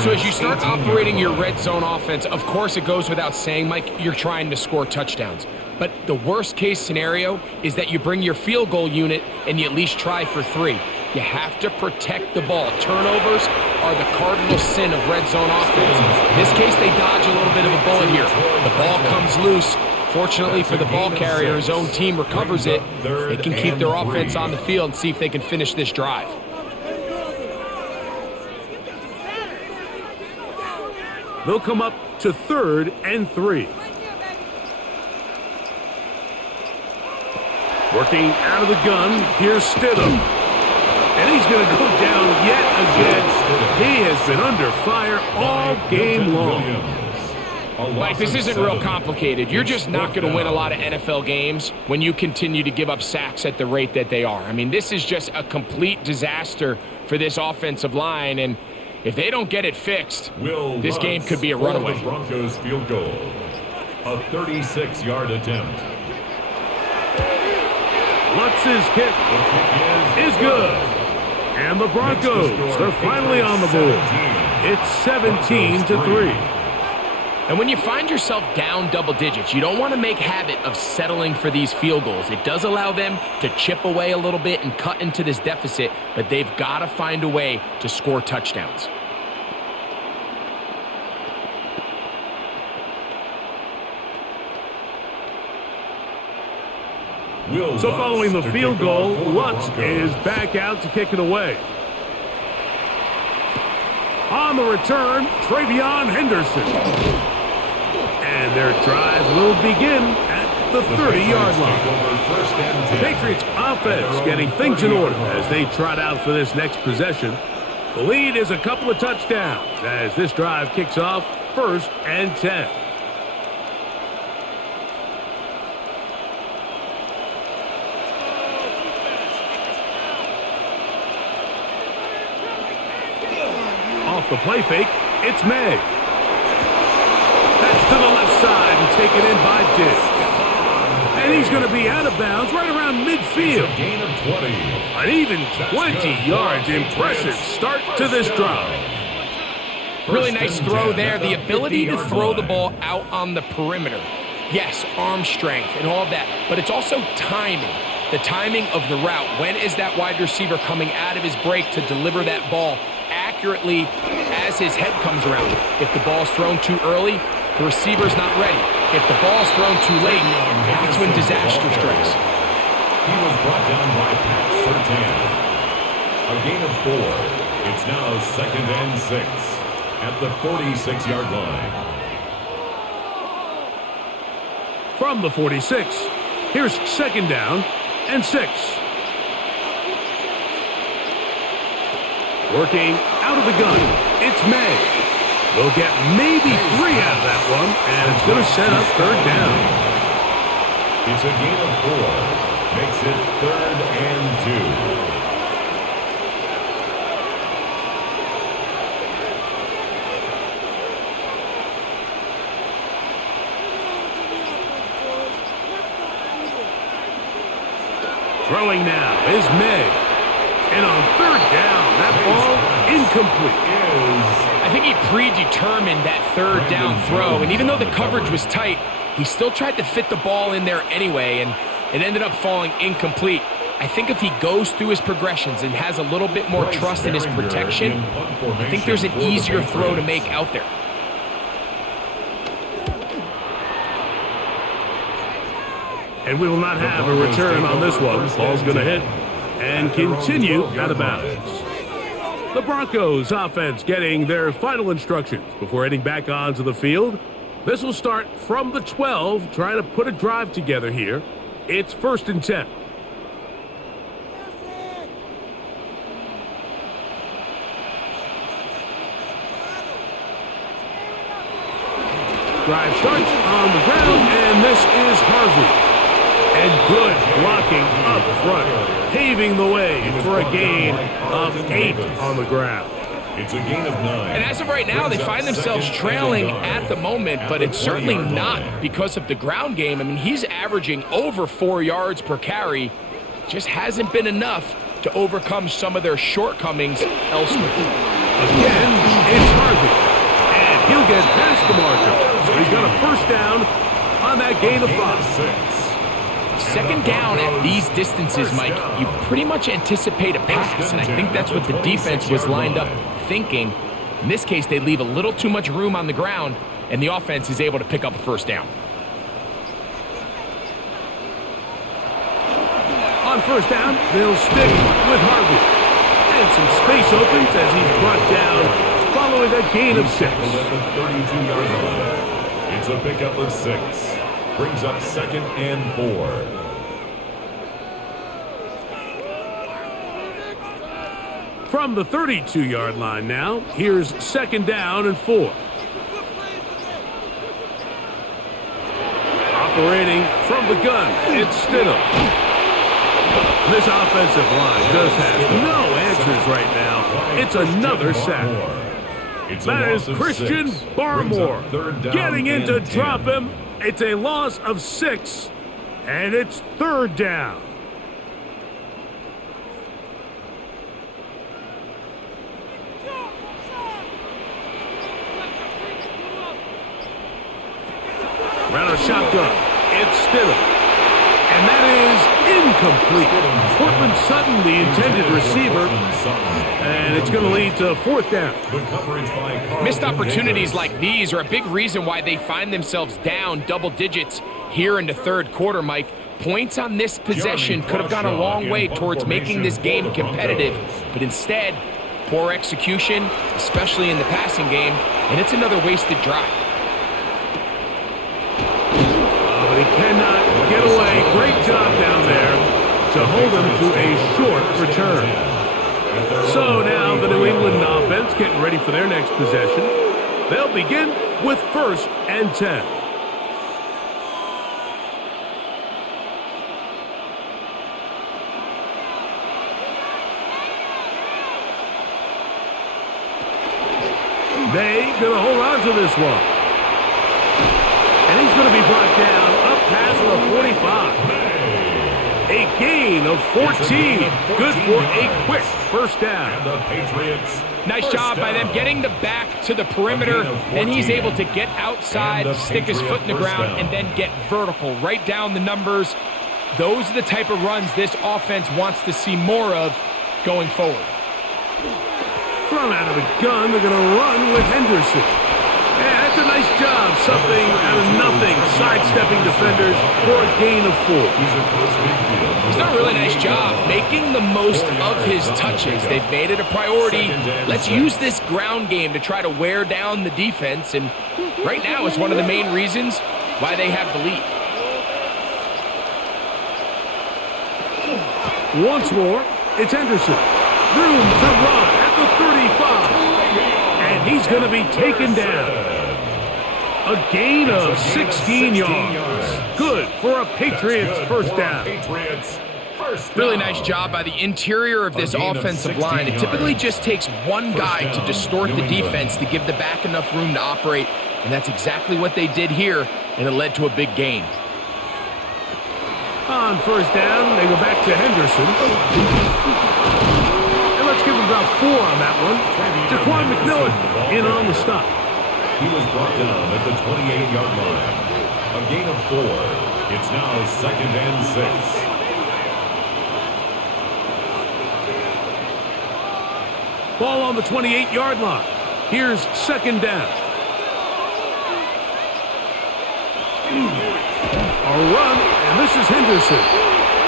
So as you start operating your red zone offense, of course it goes without saying, Mike, you're trying to score touchdowns. But the worst case scenario is that you bring your field goal unit and you at least try for 3. You have to protect the ball. Turnovers are the cardinal sin of red zone offense. In this case, they dodge a little bit of a bullet here. The ball comes loose. Fortunately for the ball carrier, his own team recovers it. They can keep their offense on the field and see if they can finish this drive. They'll come up to 3rd and 3. Working out of the gun, here's Stidham. And he's going to go down yet again. He has been under fire all game long. Mike, this isn't real complicated. You're just not going to win a lot of NFL games when you continue to give up sacks at the rate that they are. I mean, this is just a complete disaster for this offensive line, and if they don't get it fixed, this game could be a runaway. The Broncos field goal, a 36-yard attempt. Lutz's kick is good. And the Broncos are finally on the board. It's 17-3. And when you find yourself down double digits, you don't want to make habit of settling for these field goals. It does allow them to chip away a little bit and cut into this deficit, but they've got to find a way to score touchdowns. So following the field goal, Lutz is back out to kick it away. On the return, Travion Henderson. And their drive will begin at the 30-yard line. The Patriots offense getting things in order as they trot out for this next possession. The lead is a couple of touchdowns as this drive kicks off 1st and 10. Off the play fake, it's May. That's to the left side and taken in by Dick. And he's going to be out of bounds right around midfield. Gain of 20. An even 20 yards. Impressive start to this drive. Really nice throw there. The ability to throw the ball out on the perimeter. Yes, arm strength and all of that, but it's also timing. The timing of the route. When is that wide receiver coming out of his break to deliver that ball accurately as his head comes around? If the ball's thrown too early, the receiver's not ready. If the ball's thrown too late, that's when disaster strikes. He was brought down by Pat Surtain. A gain of 4. It's now 2nd and 6 at the 46-yard line. From the 46, here's 2nd down and 6. Working out of the gun, it's May. They'll get maybe 3 out of that one, and it's going to set up 3rd down. It's a gain of 4. Makes it 3rd and 2. Throwing now is May. And on 3rd down, that ball incomplete. I think he predetermined that 3rd down throw, and even though the coverage was tight, he still tried to fit the ball in there anyway, and it ended up falling incomplete. I think if he goes through his progressions and has a little bit more trust in his protection, I think there's an easier throw to make out there. And we will not have a return on this one. Ball's going to hit and continue out of bounds. The Broncos offense getting their final instructions before heading back onto the field. This will start from the 12, trying to put a drive together here. It's 1st and 10. Drive starts on the ground, and this is Harvey. And good blocking up front, paving the way for a gain of 8 on the ground. It's a gain of 9. And as of right now, they find themselves trailing at the moment, but it's certainly not because of the ground game. I mean, he's averaging over 4 yards per carry. Just hasn't been enough to overcome some of their shortcomings elsewhere. Again, it's Harvey. And he'll get past the marker. So he's got a first down on that gain of 5. Second down at these distances, Mike, you pretty much anticipate a pass, and I think that's what the defense was lined up thinking. In this case, they leave a little too much room on the ground, and the offense is able to pick up a first down. On first down, they'll stick with Harvey. And some space opens as he's brought down following a gain of 6. At the 32-yard line. It's a pickup of 6. Brings up 2nd and 4. From the 32-yard line now, here's 2nd down and 4. Operating from the gun, it's Stidham. This offensive line just has no answers right now. It's another sack. That is Christian Barmore getting in to drop him. It's a loss of 6, and it's 3rd down. Runner shotgun. It's Stidham. And that is incomplete. Cortland Sutton, the intended receiver. And it's going to lead to 4th down. Missed opportunities like these are a big reason why they find themselves down double digits here in the third quarter, Mike. Points on this possession could have gone a long way towards making this game competitive, but instead, poor execution, especially in the passing game, and it's another wasted drive. But he cannot get away. Great job down there to hold him to a short return. So now the New England offense getting ready for their next possession. They'll begin with 1st and 10. They gonna hold on to this one. And he's gonna be brought down up past the 45. A gain of 14. Good for a quick first down. And the Patriots. Nice job by them getting the back to the perimeter. Then he's able to get outside, stick his foot in the ground, and then get vertical. Right down the numbers. Those are the type of runs this offense wants to see more of going forward. Thrown out of the gun, they're going to run with Henderson. Yeah, that's a nice job. Something out of nothing, sidestepping defenders for a gain of 4. He's done a really nice job making the most of his touches. They've made it a priority. Let's use this ground game to try to wear down the defense, and right now it's one of the main reasons why they have the lead. Once more, it's Henderson. Room to run at the 35. And he's going to be taken down. A gain of 16 yards. Good for a Patriots first down. Really nice job by the interior of this offensive line. It typically just takes one guy to distort the defense to give the back enough room to operate, and that's exactly what they did here, and it led to a big gain. On first down, they go back to Henderson. And let's give him about 4 on that one. Jaquan McMillan in on the stop. He was brought down at the 28-yard line. A gain of 4. It's now 2nd and 6. Ball on the 28-yard line. Here's 2nd down. A run, and this is Henderson.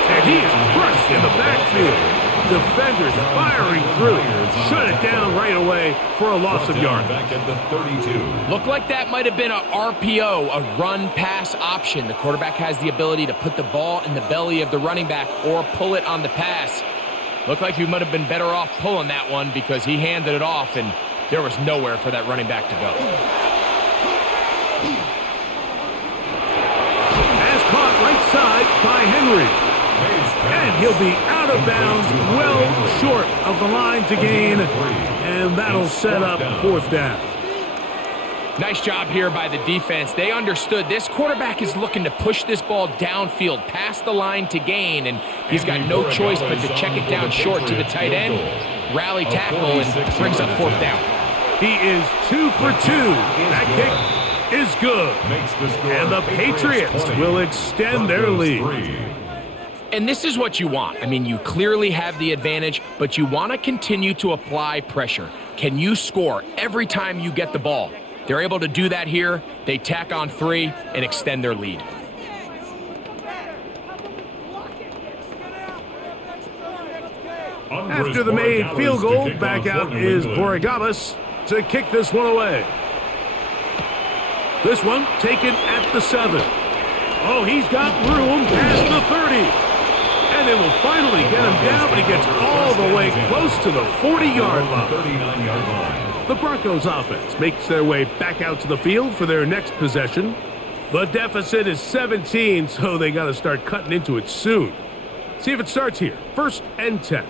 And he is crushed in the backfield. Defenders firing through. Shut it down right away for a loss of yard. Back at the 32. Looked like that might have been a RPO, a run-pass option. The quarterback has the ability to put the ball in the belly of the running back or pull it on the pass. Looked like he might have been better off pulling that one because he handed it off, and there was nowhere for that running back to go. Henry. And he'll be out of bounds, well short of the line to gain, and that'll set up 4th down. Nice job here by the defense. They understood this quarterback is looking to push this ball downfield past the line to gain, and he's got no choice but to check it down short to the tight end, rally tackle, and brings up 4th down. He is 2 for 2. That kick is good. And the Patriots will extend their lead. And this is what you want. I mean, you clearly have the advantage, but you want to continue to apply pressure. Can you score every time you get the ball? They're able to do that here. They tack on 3 and extend their lead. After the made field goal, back out is Pariots to kick this one away. This one taken at the 7. Oh, he's got room past the 30. And they will finally get him down, but he gets all the way close to the 40-yard line. The Broncos offense makes their way back out to the field for their next possession. The deficit is 17, so they got to start cutting into it soon. See if it starts here. 1st and 10.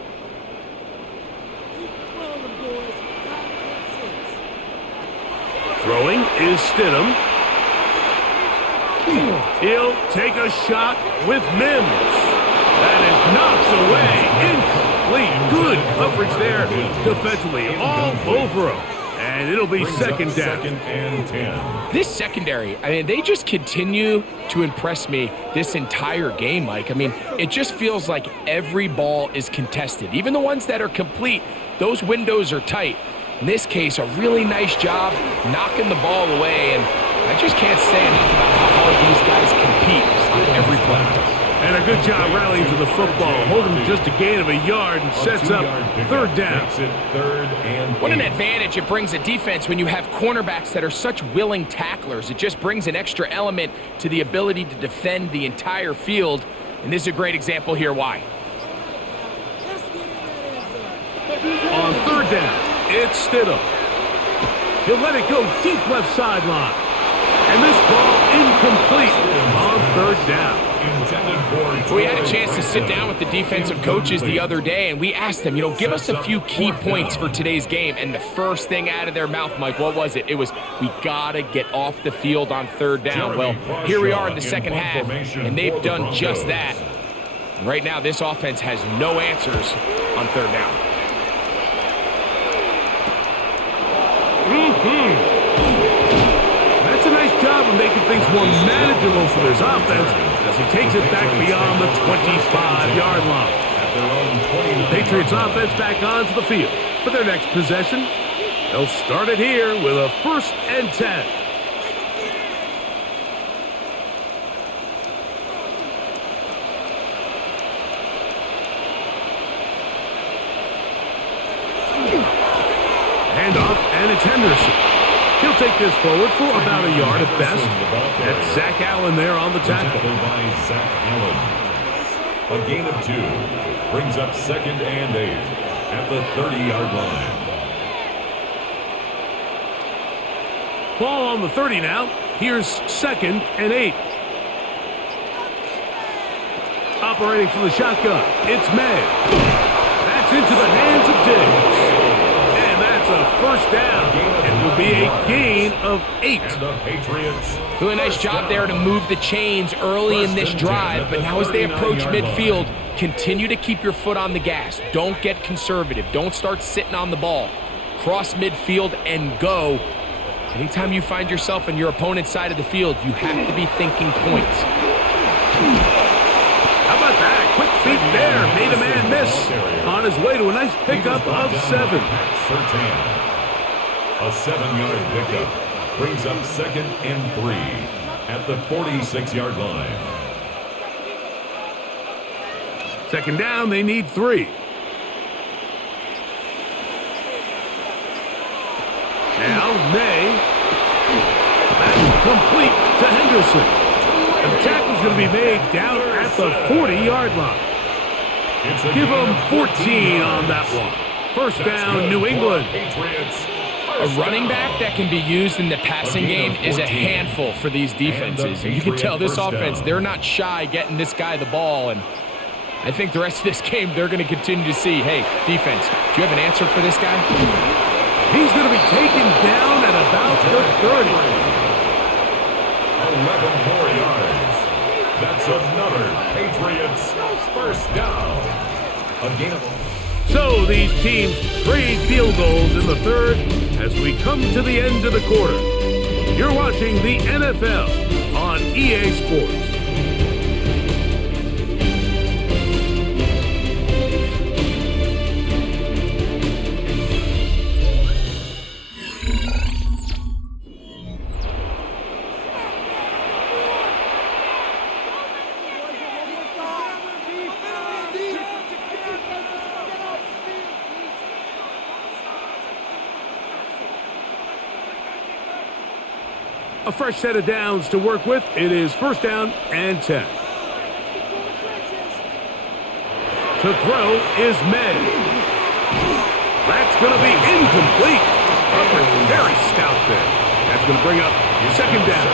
Throwing is Stidham. He'll take a shot with Mims. That is knocked away. Incomplete. Good coverage there defensively. All over him. And it'll be 2nd down. 2nd and 10. This secondary, I mean, they just continue to impress me this entire game, Mike. I mean, it just feels like every ball is contested. Even the ones that are complete, those windows are tight. In this case, a really nice job knocking the ball away. And I just can't say enough about how hard these guys compete on every play. And a good job rallying to the football, holding just a gain of a yard and sets up 3rd down. What an advantage it brings a defense when you have cornerbacks that are such willing tacklers. It just brings an extra element to the ability to defend the entire field. And this is a great example here why. On 3rd down, it's Stidham. He'll let it go deep left sideline. And this ball incomplete on 3rd down. We had a chance to sit down with the defensive coaches the other day, and we asked them, give us a few key points for today's game. And the first thing out of their mouth, Mike, what was it? It was, we got to get off the field on 3rd down. Well, here we are in the 2nd half, and they've done just that. Right now, this offense has no answers on 3rd down. That's a nice job of making things more manageable for this offense as he takes it back beyond the 25-yard line. The Patriots offense back onto the field for their next possession. They'll start it here with a 1st and 10. Handoff, and it's Henderson. He'll take this forward for about a yard at best. That's Zach Allen there on the tackle. By Zach Allen. A gain of 2 brings up 2nd and 8 at the 30-yard line. Ball on the 30 now. Here's 2nd and 8. Operating from the shotgun, it's May. That's into the hands of Diggs. And that's a 1st down. Will be a gain of 8. And the Patriots. Doing a nice job there to move the chains early in this drive, but now as they approach midfield, continue to keep your foot on the gas. Don't get conservative. Don't start sitting on the ball. Cross midfield and go. Anytime you find yourself on your opponent's side of the field, you have to be thinking points. How about that? Quick feet there. Made a man miss on his way to a nice pickup of 7. A 7-yard pickup brings up 2nd and 3 at the 46-yard line. 2nd down, they need 3. Now May. That's complete to Henderson. And the tackle's going to be made down at the 40-yard line. Give them 14 on that one. 1st down, New England. Patriots. A running back that can be used in the passing game is a handful for these defenses. And you can tell this offense, they're not shy getting this guy the ball. And I think the rest of this game, they're going to continue to see, hey, defense, do you have an answer for this guy? He's going to be taken down at about the 30. 11 more yards. That's another Patriots first down. A gain of... So these teams trade field goals in the third as we come to the end of the quarter. You're watching the NFL on EA Sports. A fresh set of downs to work with. It is first down and 10. To throw is May. That's going to be incomplete. Very stout there. That's going to bring up second down.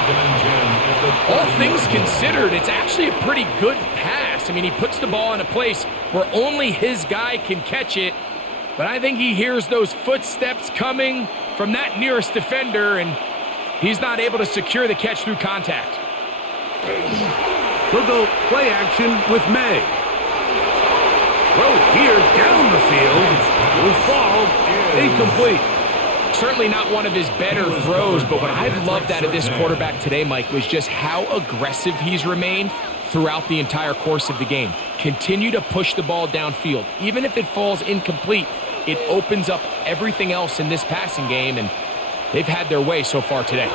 All things considered, it's actually a pretty good pass. I mean, he puts the ball in a place where only his guy can catch it. But I think he hears those footsteps coming from that nearest defender, and he's not able to secure the catch through contact. We'll go play action with May. Throw here down the field. Will fall incomplete. Certainly not one of his better throws, but what I've loved out of this quarterback today, Mike, was just how aggressive he's remained throughout the entire course of the game. Continue to push the ball downfield. Even if it falls incomplete, it opens up everything else in this passing game, and they've had their way so far today.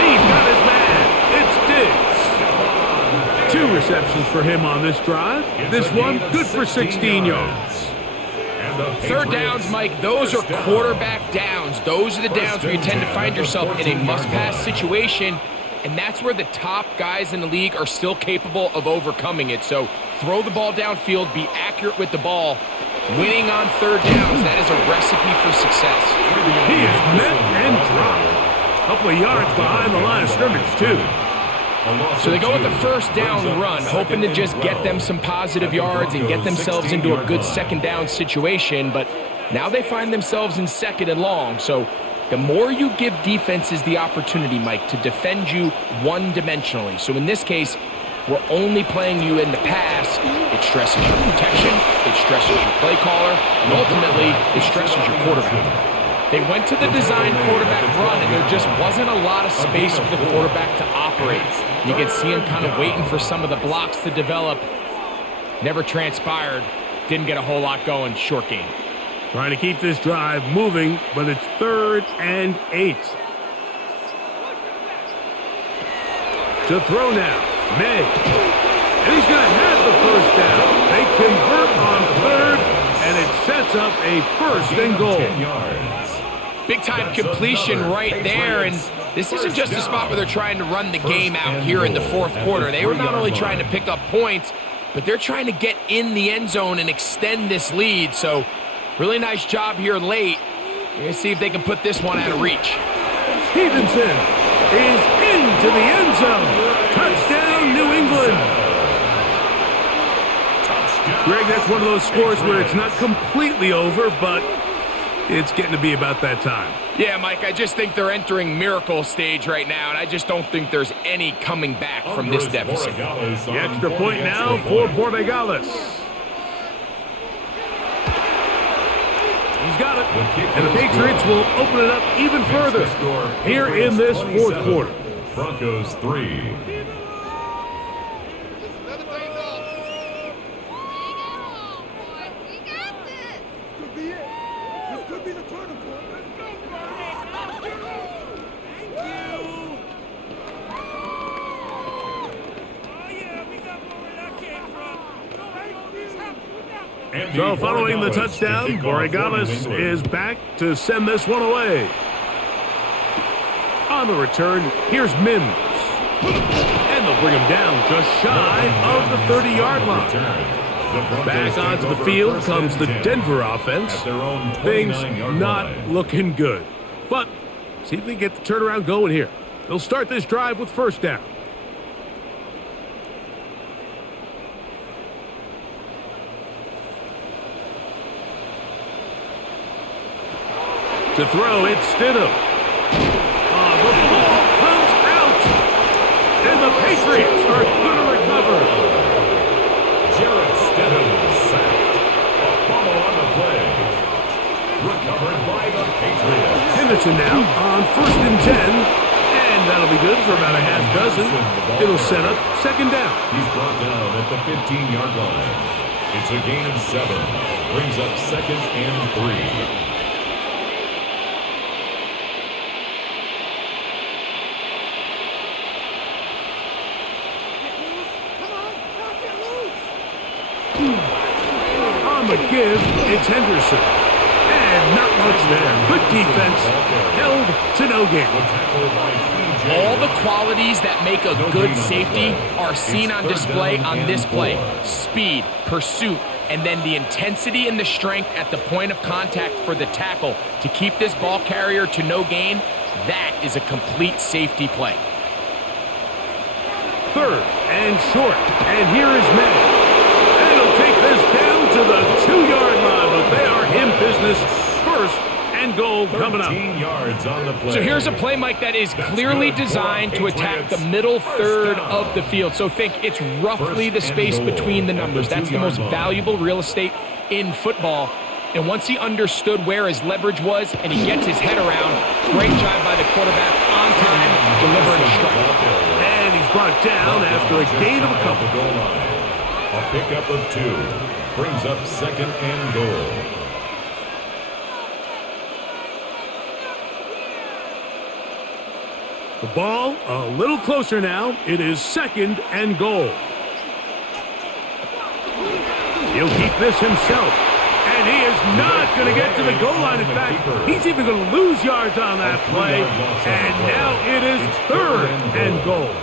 He's got his man. It's Diggs. 2 receptions for him on this drive. This one good for 16 yards. Third downs, Mike, those are quarterback downs. Those are the downs where you tend to find yourself in a must-pass situation, and that's where the top guys in the league are still capable of overcoming it. So throw the ball downfield, be accurate with the ball. Winning on third downs, that is a recipe for success. He is met and dropped. A couple of yards behind the line of scrimmage, too. So they go with the first down run, hoping to just get them some positive yards and get themselves into a good second down situation, but now they find themselves in second and long. So the more you give defenses the opportunity, Mike, to defend you one-dimensionally. So in this case, we're only playing you in the pass. It stresses your protection, it stresses your play caller, and ultimately, it stresses your quarterback. They went to the design quarterback run, and there just wasn't a lot of space for the quarterback to operate. You could see him kind of waiting for some of the blocks to develop. Never transpired. Didn't get a whole lot going. Short game. Trying to keep this drive moving, but it's 3rd and 8. To throw now. May. And he's going to have the first down. They convert on 3rd, and it sets up a 1st and goal. Big-time completion right there, and this isn't just a spot where they're trying to run the game out here in the 4th quarter. They were not only trying to pick up points, but they're trying to get in the end zone and extend this lead. So really nice job here late. We're going to see if they can put this one out of reach. Stevenson is into the end zone. Touchdown, New England. Greg, that's one of those scores where it's not completely over, but it's getting to be about that time. Yeah, Mike, I just think they're entering miracle stage right now, and I just don't think there's any coming back from this deficit. The extra point now for Borregales. He's got it, and the Patriots will open it up even further here in this 4th quarter. Broncos 3. So following the touchdown, Borregales is back to send this one away. On the return, here's Mims. And they'll bring him down just shy of the 30-yard line. Back onto the field comes the Denver offense. Things not looking good. But see if they get the turnaround going here. They'll start this drive with first down. To throw, it's Stidham. The ball comes out. And the Patriots are going to recover. Jarrett Stidham sacked. A fumble on the play. Recovered by the Patriots. Henderson now on 1st and 10. And that'll be good for about a half dozen. It'll set up second down. He's brought down at the 15-yard line. It's a gain of 7. Brings up 2nd and 3. On the give, it's Henderson. And not much there. Good defense. Held to no gain. All the qualities that make a good safety are seen on display on this play. Speed, pursuit, and then the intensity and the strength at the point of contact for the tackle to keep this ball carrier to no gain. That is a complete safety play. 3rd and short. And here is Madden. They'll take this down to the 2-yard line, but they are in business. 1st and goal coming up. 13 yards on the play. So here's a play, Mike, that is clearly designed to attack the middle third of the field. So think it's roughly the space between the numbers. That's the most valuable real estate in football. And once he understood where his leverage was and he gets his head around, great job by the quarterback on time, delivering a strike. And he's brought down after a gain of a couple. A pickup of 2 brings up 2nd and goal. The ball a little closer now. It is 2nd and goal. He'll keep this himself. And he is not going to get to the goal line. In fact, he's even going to lose yards on that play. And now it is 3rd and goal.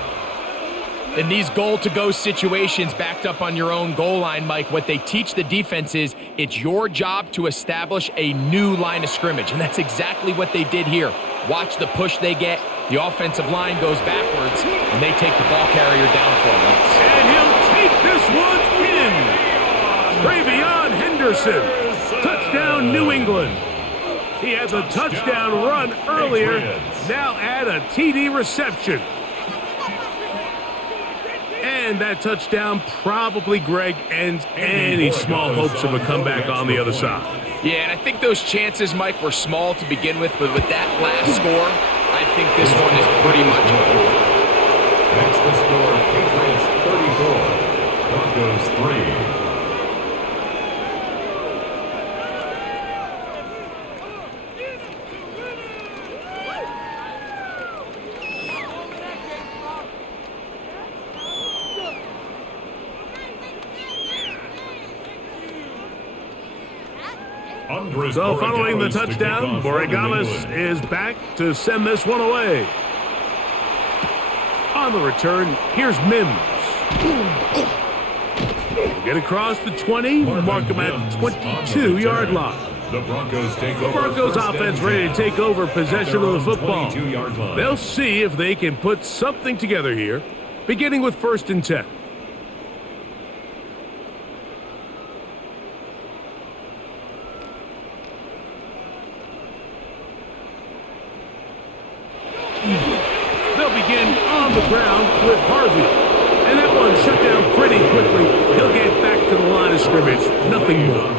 In these goal-to-go situations backed up on your own goal line, Mike, what they teach the defense is it's your job to establish a new line of scrimmage, and that's exactly what they did here. Watch the push they get. The offensive line goes backwards, and they take the ball carrier down for a once. And he'll take this one in. Travion Henderson. Touchdown, New England. He has a touchdown run earlier. Now add a TD reception. And that touchdown probably, Greg, ends any small hopes of a comeback on the other side. Yeah, and I think those chances, Mike, were small to begin with, but with that last score, I think this one is pretty much over. That's the score. Patriots 34, Broncos 3. So following the touchdown, Borregales is back to send this one away. On the return, here's Mims. Get across the 20, mark him at 22-yard line. The Broncos offense ready to take over possession of the football. They'll see if they can put something together here, beginning with 1st and 10. They'll begin on the ground with Harvey. And that one shut down pretty quickly. He'll get back to the line of scrimmage. Nothing more.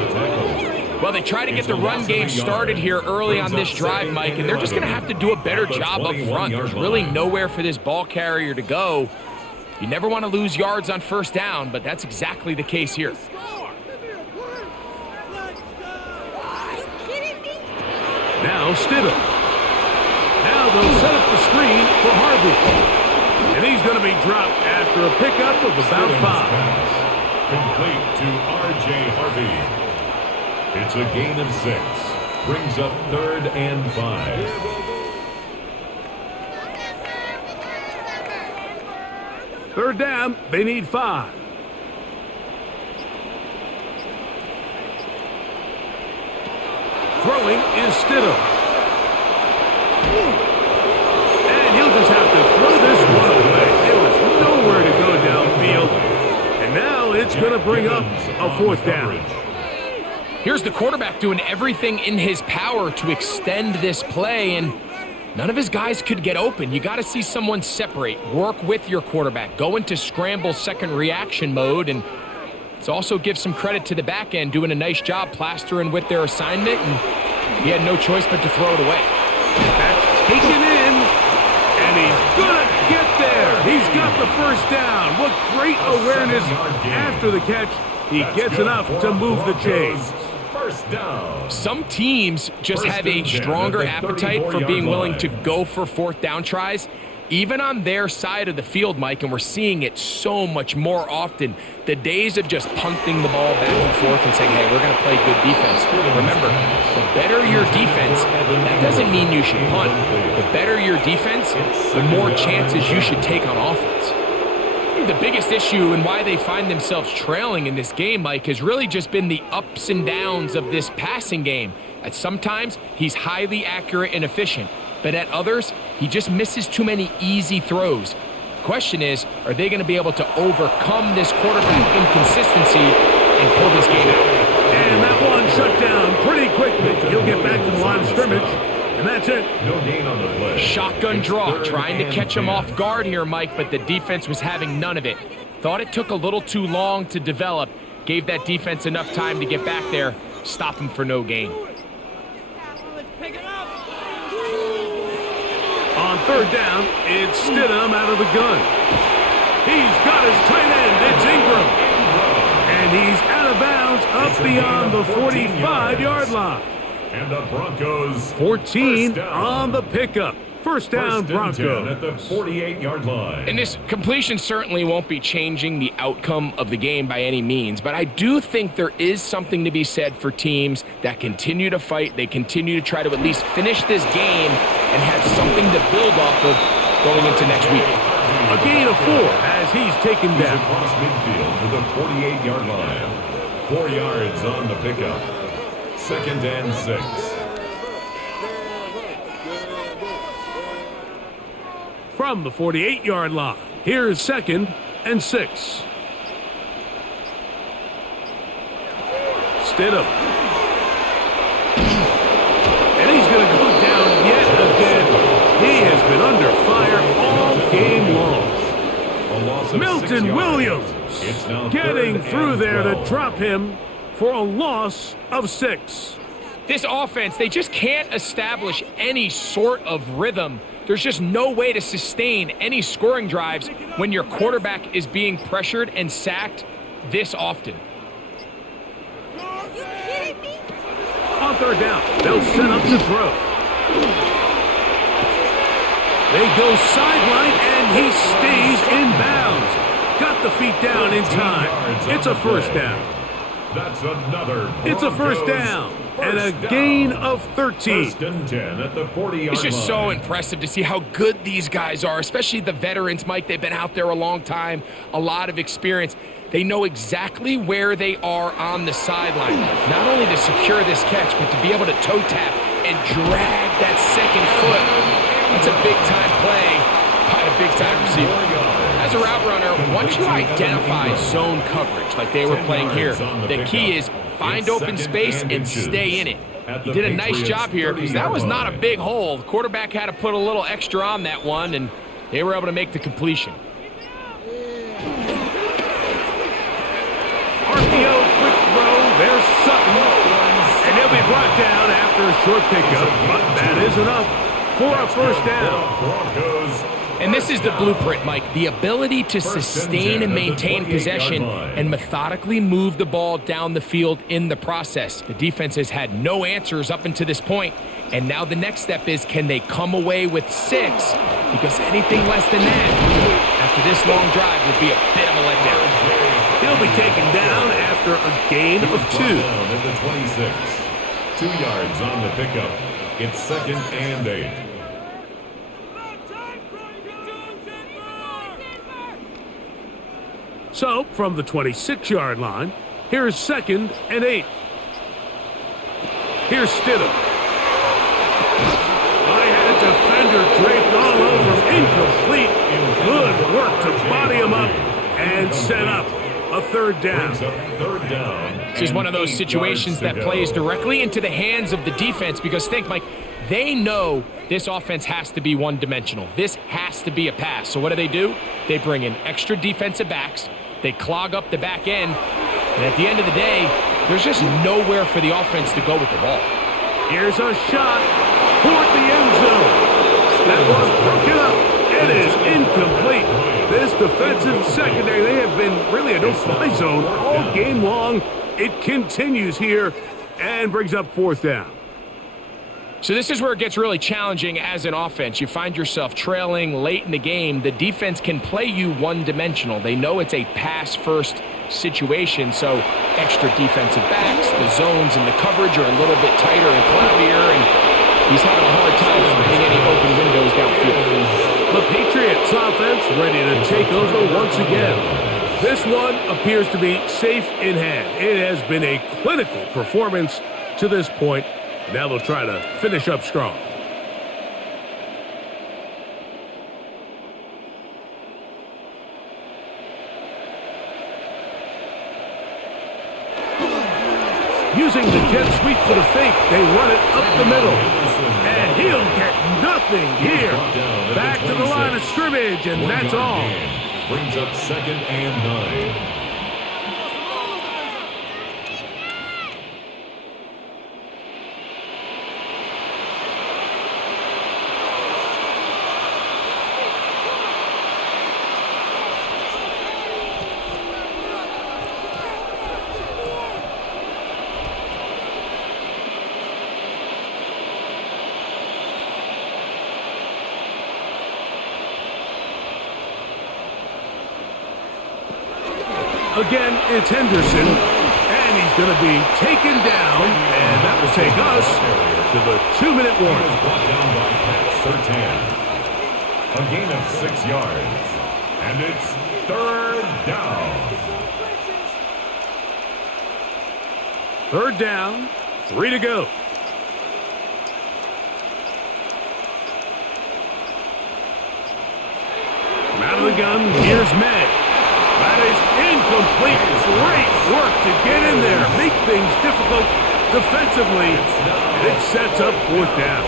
Well, they try to get the run game started here early on this drive, Mike, and they're just going to have to do a better job up front. There's really nowhere for this ball carrier to go. You never want to lose yards on 1st down, but that's exactly the case here. Now Stidham. Now they'll set up the screen for Harvey. And he's going to be dropped after a pickup of about 5. Complete to R.J. Harvey. It's a gain of 6. Brings up 3rd and 5. Third down, they need 5. Throwing is Stidham. And he'll just have to throw this one away. There was nowhere to go downfield. And now it's going to bring up a fourth down. Here's the quarterback doing everything in his power to extend this play, and none of his guys could get open. You got to see someone separate, work with your quarterback, go into scramble second reaction mode, and let's also give some credit to the back end doing a nice job plastering with their assignment, and he had no choice but to throw it away. That's taken in, and he's going to get there. He's got the first down. What great awareness after the catch. He gets enough to move the chains. First down. Some teams just have a stronger appetite for being willing to go for fourth down tries, even on their side of the field, Mike, and we're seeing it so much more often. The days of just punting the ball back and forth and saying, hey, we're going to play good defense. Remember, the better your defense, that doesn't mean you should punt. The better your defense, the more chances you should take on offense. The biggest issue and why they find themselves trailing in this game, Mike, has really just been the ups and downs of this passing game. At sometimes, he's highly accurate and efficient, but at others, he just misses too many easy throws. Question is, are they going to be able to overcome this quarterback inconsistency and pull this game out? And that one shut down pretty quickly. He'll get back to the line of scrimmage. And that's it. No gain on the play. Shotgun draw, trying to catch him off guard here, Mike, but the defense was having none of it. Thought it took a little too long to develop. Gave that defense enough time to get back there. Stop him for no gain. On third down, it's Stidham out of the gun. He's got his tight end. It's Ingram. And he's out of bounds up beyond the 45-yard line. And the Broncos 14 on the pickup. First down, Broncos. At the 48-yard line. And this completion certainly won't be changing the outcome of the game by any means, but I do think there is something to be said for teams that continue to fight. They continue to try to at least finish this game and have something to build off of going into next week. A gain of 4 as he's taken He's down. across midfield to the 48-yard line. 4 yards on the pickup. Second and 6. From the 48-yard line, here's second and 6. Stidham. And he's going to go down yet again. He has been under fire all game long. A loss of 6 Milton yards. Williams It's now getting third through and there 12. to drop him for a loss of 6. This offense, they just can't establish any sort of rhythm. There's just no way to sustain any scoring drives when your quarterback is being pressured and sacked this often. On third down, they'll set up to throw. They go sideline, and he stays in bounds. Got the feet down in time. It's a first down. That's another It's a first down and a gain of 13. First and 10 at the 40-yard It's just so line. impressive to see how good these guys are, especially the veterans, Mike. They've been out there a long time, a lot of experience. They know exactly where they are on the sideline, not only to secure this catch, but to be able to toe tap and drag that second foot. That's a big-time play by a big-time receiver. As a route runner, once you identify zone coverage like they were playing here, the key is find open space and stay in it. He did a nice job here because that was not a big hole. The quarterback had to put a little extra on that one, and they were able to make the completion. RPO, quick throw. There's Sutton. And he'll be brought down after a short pickup. But that is enough for a first down. Broncos. And this is the blueprint, Mike. The ability to sustain and maintain possession and methodically move the ball down the field in the process. The defense has had no answers up until this point, and now the next step is, can they come away with 6? Because anything less than that, after this long drive, would be a bit of a letdown. He'll be taken down after a gain of 2. Down at the 26. 2 yards on the pickup. It's second and 8. So, from the 26-yard line, here's second and 8. Here's Stidham. I had a defender draped all over him. Incomplete. Good work to body him up and set up a third down. This is one of those situations that plays directly into the hands of the defense because think, Mike, they know this offense has to be one-dimensional. This has to be a pass. So what do? They bring in extra defensive backs. They clog up the back end. And at the end of the day, there's just nowhere for the offense to go with the ball. Here's a shot toward the end zone. That was broken up. It is incomplete. This defensive secondary, they have been really a no-fly zone all game long. It continues here and brings up fourth down. So this is where it gets really challenging as an offense. You find yourself trailing late in the game. The defense can play you one-dimensional. They know it's a pass-first situation, so extra defensive backs, the zones and the coverage are a little bit tighter and cloudier, and he's having a hard time finding any open windows downfield. The Patriots offense ready to take over once again. This one appears to be safe in hand. It has been a clinical performance to this point. Now they'll try to finish up strong. Using the jet sweep for the fake, they run it up the middle. And he'll get nothing here. Back to the line of scrimmage, and that's all. Brings up 2nd and 9. Again, it's Henderson, and he's going to be taken down, and that will take us to the 2-minute warning. Brought down by Pat Surtain. A gain of 6 yards, and it's 3rd down. 3rd down, 3 to go. From out of the gun, here's May. That is incomplete. Great work to get in there. Make things difficult defensively. And it sets up 4th down.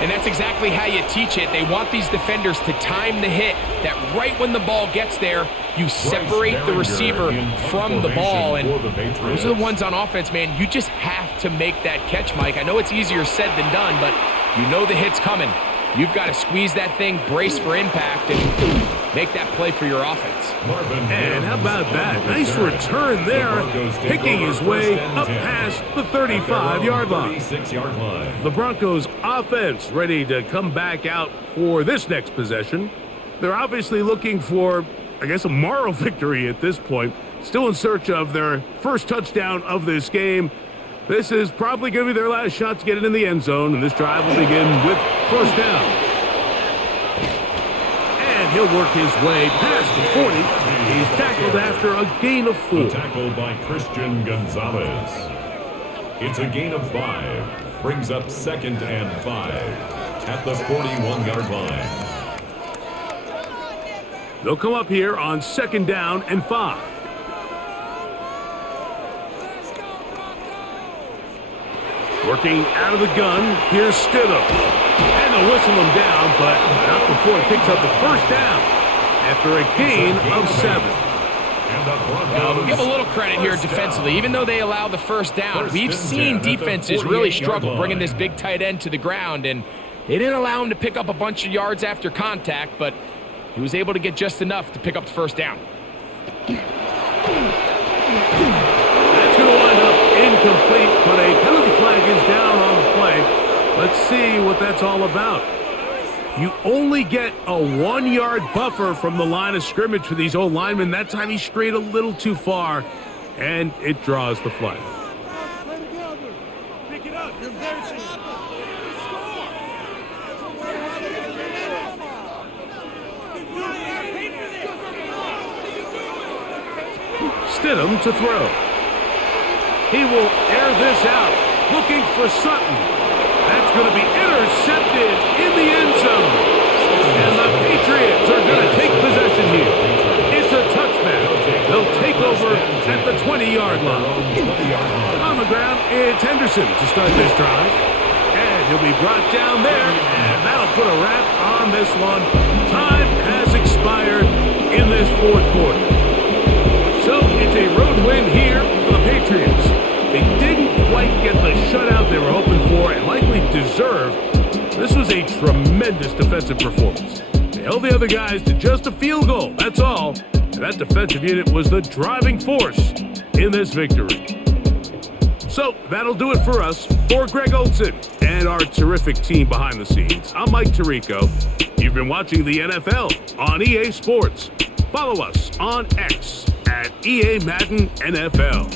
And that's exactly how you teach it. They want these defenders to time the hit, that right when the ball gets there, you separate the receiver from the ball. And those are the ones on offense, man. You just have to make that catch, Mike. I know it's easier said than done, but you know the hit's coming. You've got to squeeze that thing, brace for impact, and make that play for your offense. And how about that? Nice return there, picking his way up past the 35-yard line. The Broncos offense ready to come back out for this next possession. They're obviously looking for, I guess, a moral victory at this point. Still in search of their first touchdown of this game. This is probably going to be their last shot to get it in the end zone, and this drive will begin with 1st down. And he'll work his way past the 40. He's tackled after a gain of 4. Tackled by Christian Gonzalez. It's a gain of 5. Brings up 2nd and 5 at the 41-yard line. They'll come up here on 2nd down and 5. Working out of the gun, here's Stidham. And they'll whistle him down, but not before he picks up the 1st down after a gain of 7. We'll give a little credit here defensively. Even though they allow the 1st down, we've seen defenses really struggle bringing this big tight end to the ground, and they didn't allow him to pick up a bunch of yards after contact, but he was able to get just enough to pick up the 1st down. That's going to wind up incomplete, but a penalty flag is down on the play. Let's see what that's all about. You only get a 1-yard buffer from the line of scrimmage for these old linemen. That time he strayed a little too far, and it draws the flag. Pick it up. You're embarrassing. Stidham to throw. He will air this out. looking for Sutton. That's going to be intercepted in the end zone. And the Patriots are going to take possession here. It's a touchdown. They'll take over at the 20-yard line. On the ground, it's Henderson to start this drive. And he'll be brought down there, and that'll put a wrap on this one. Time has expired in this fourth quarter. So it's a road win here for the Patriots. They didn't quite get the shutout they were hoping for and likely deserved. This was a tremendous defensive performance. They held the other guys to just a field goal, that's all. And that defensive unit was the driving force in this victory. So that'll do it for us. For Greg Olson and our terrific team behind the scenes, I'm Mike Tirico. You've been watching the NFL on EA Sports. Follow us on X at EA Madden NFL.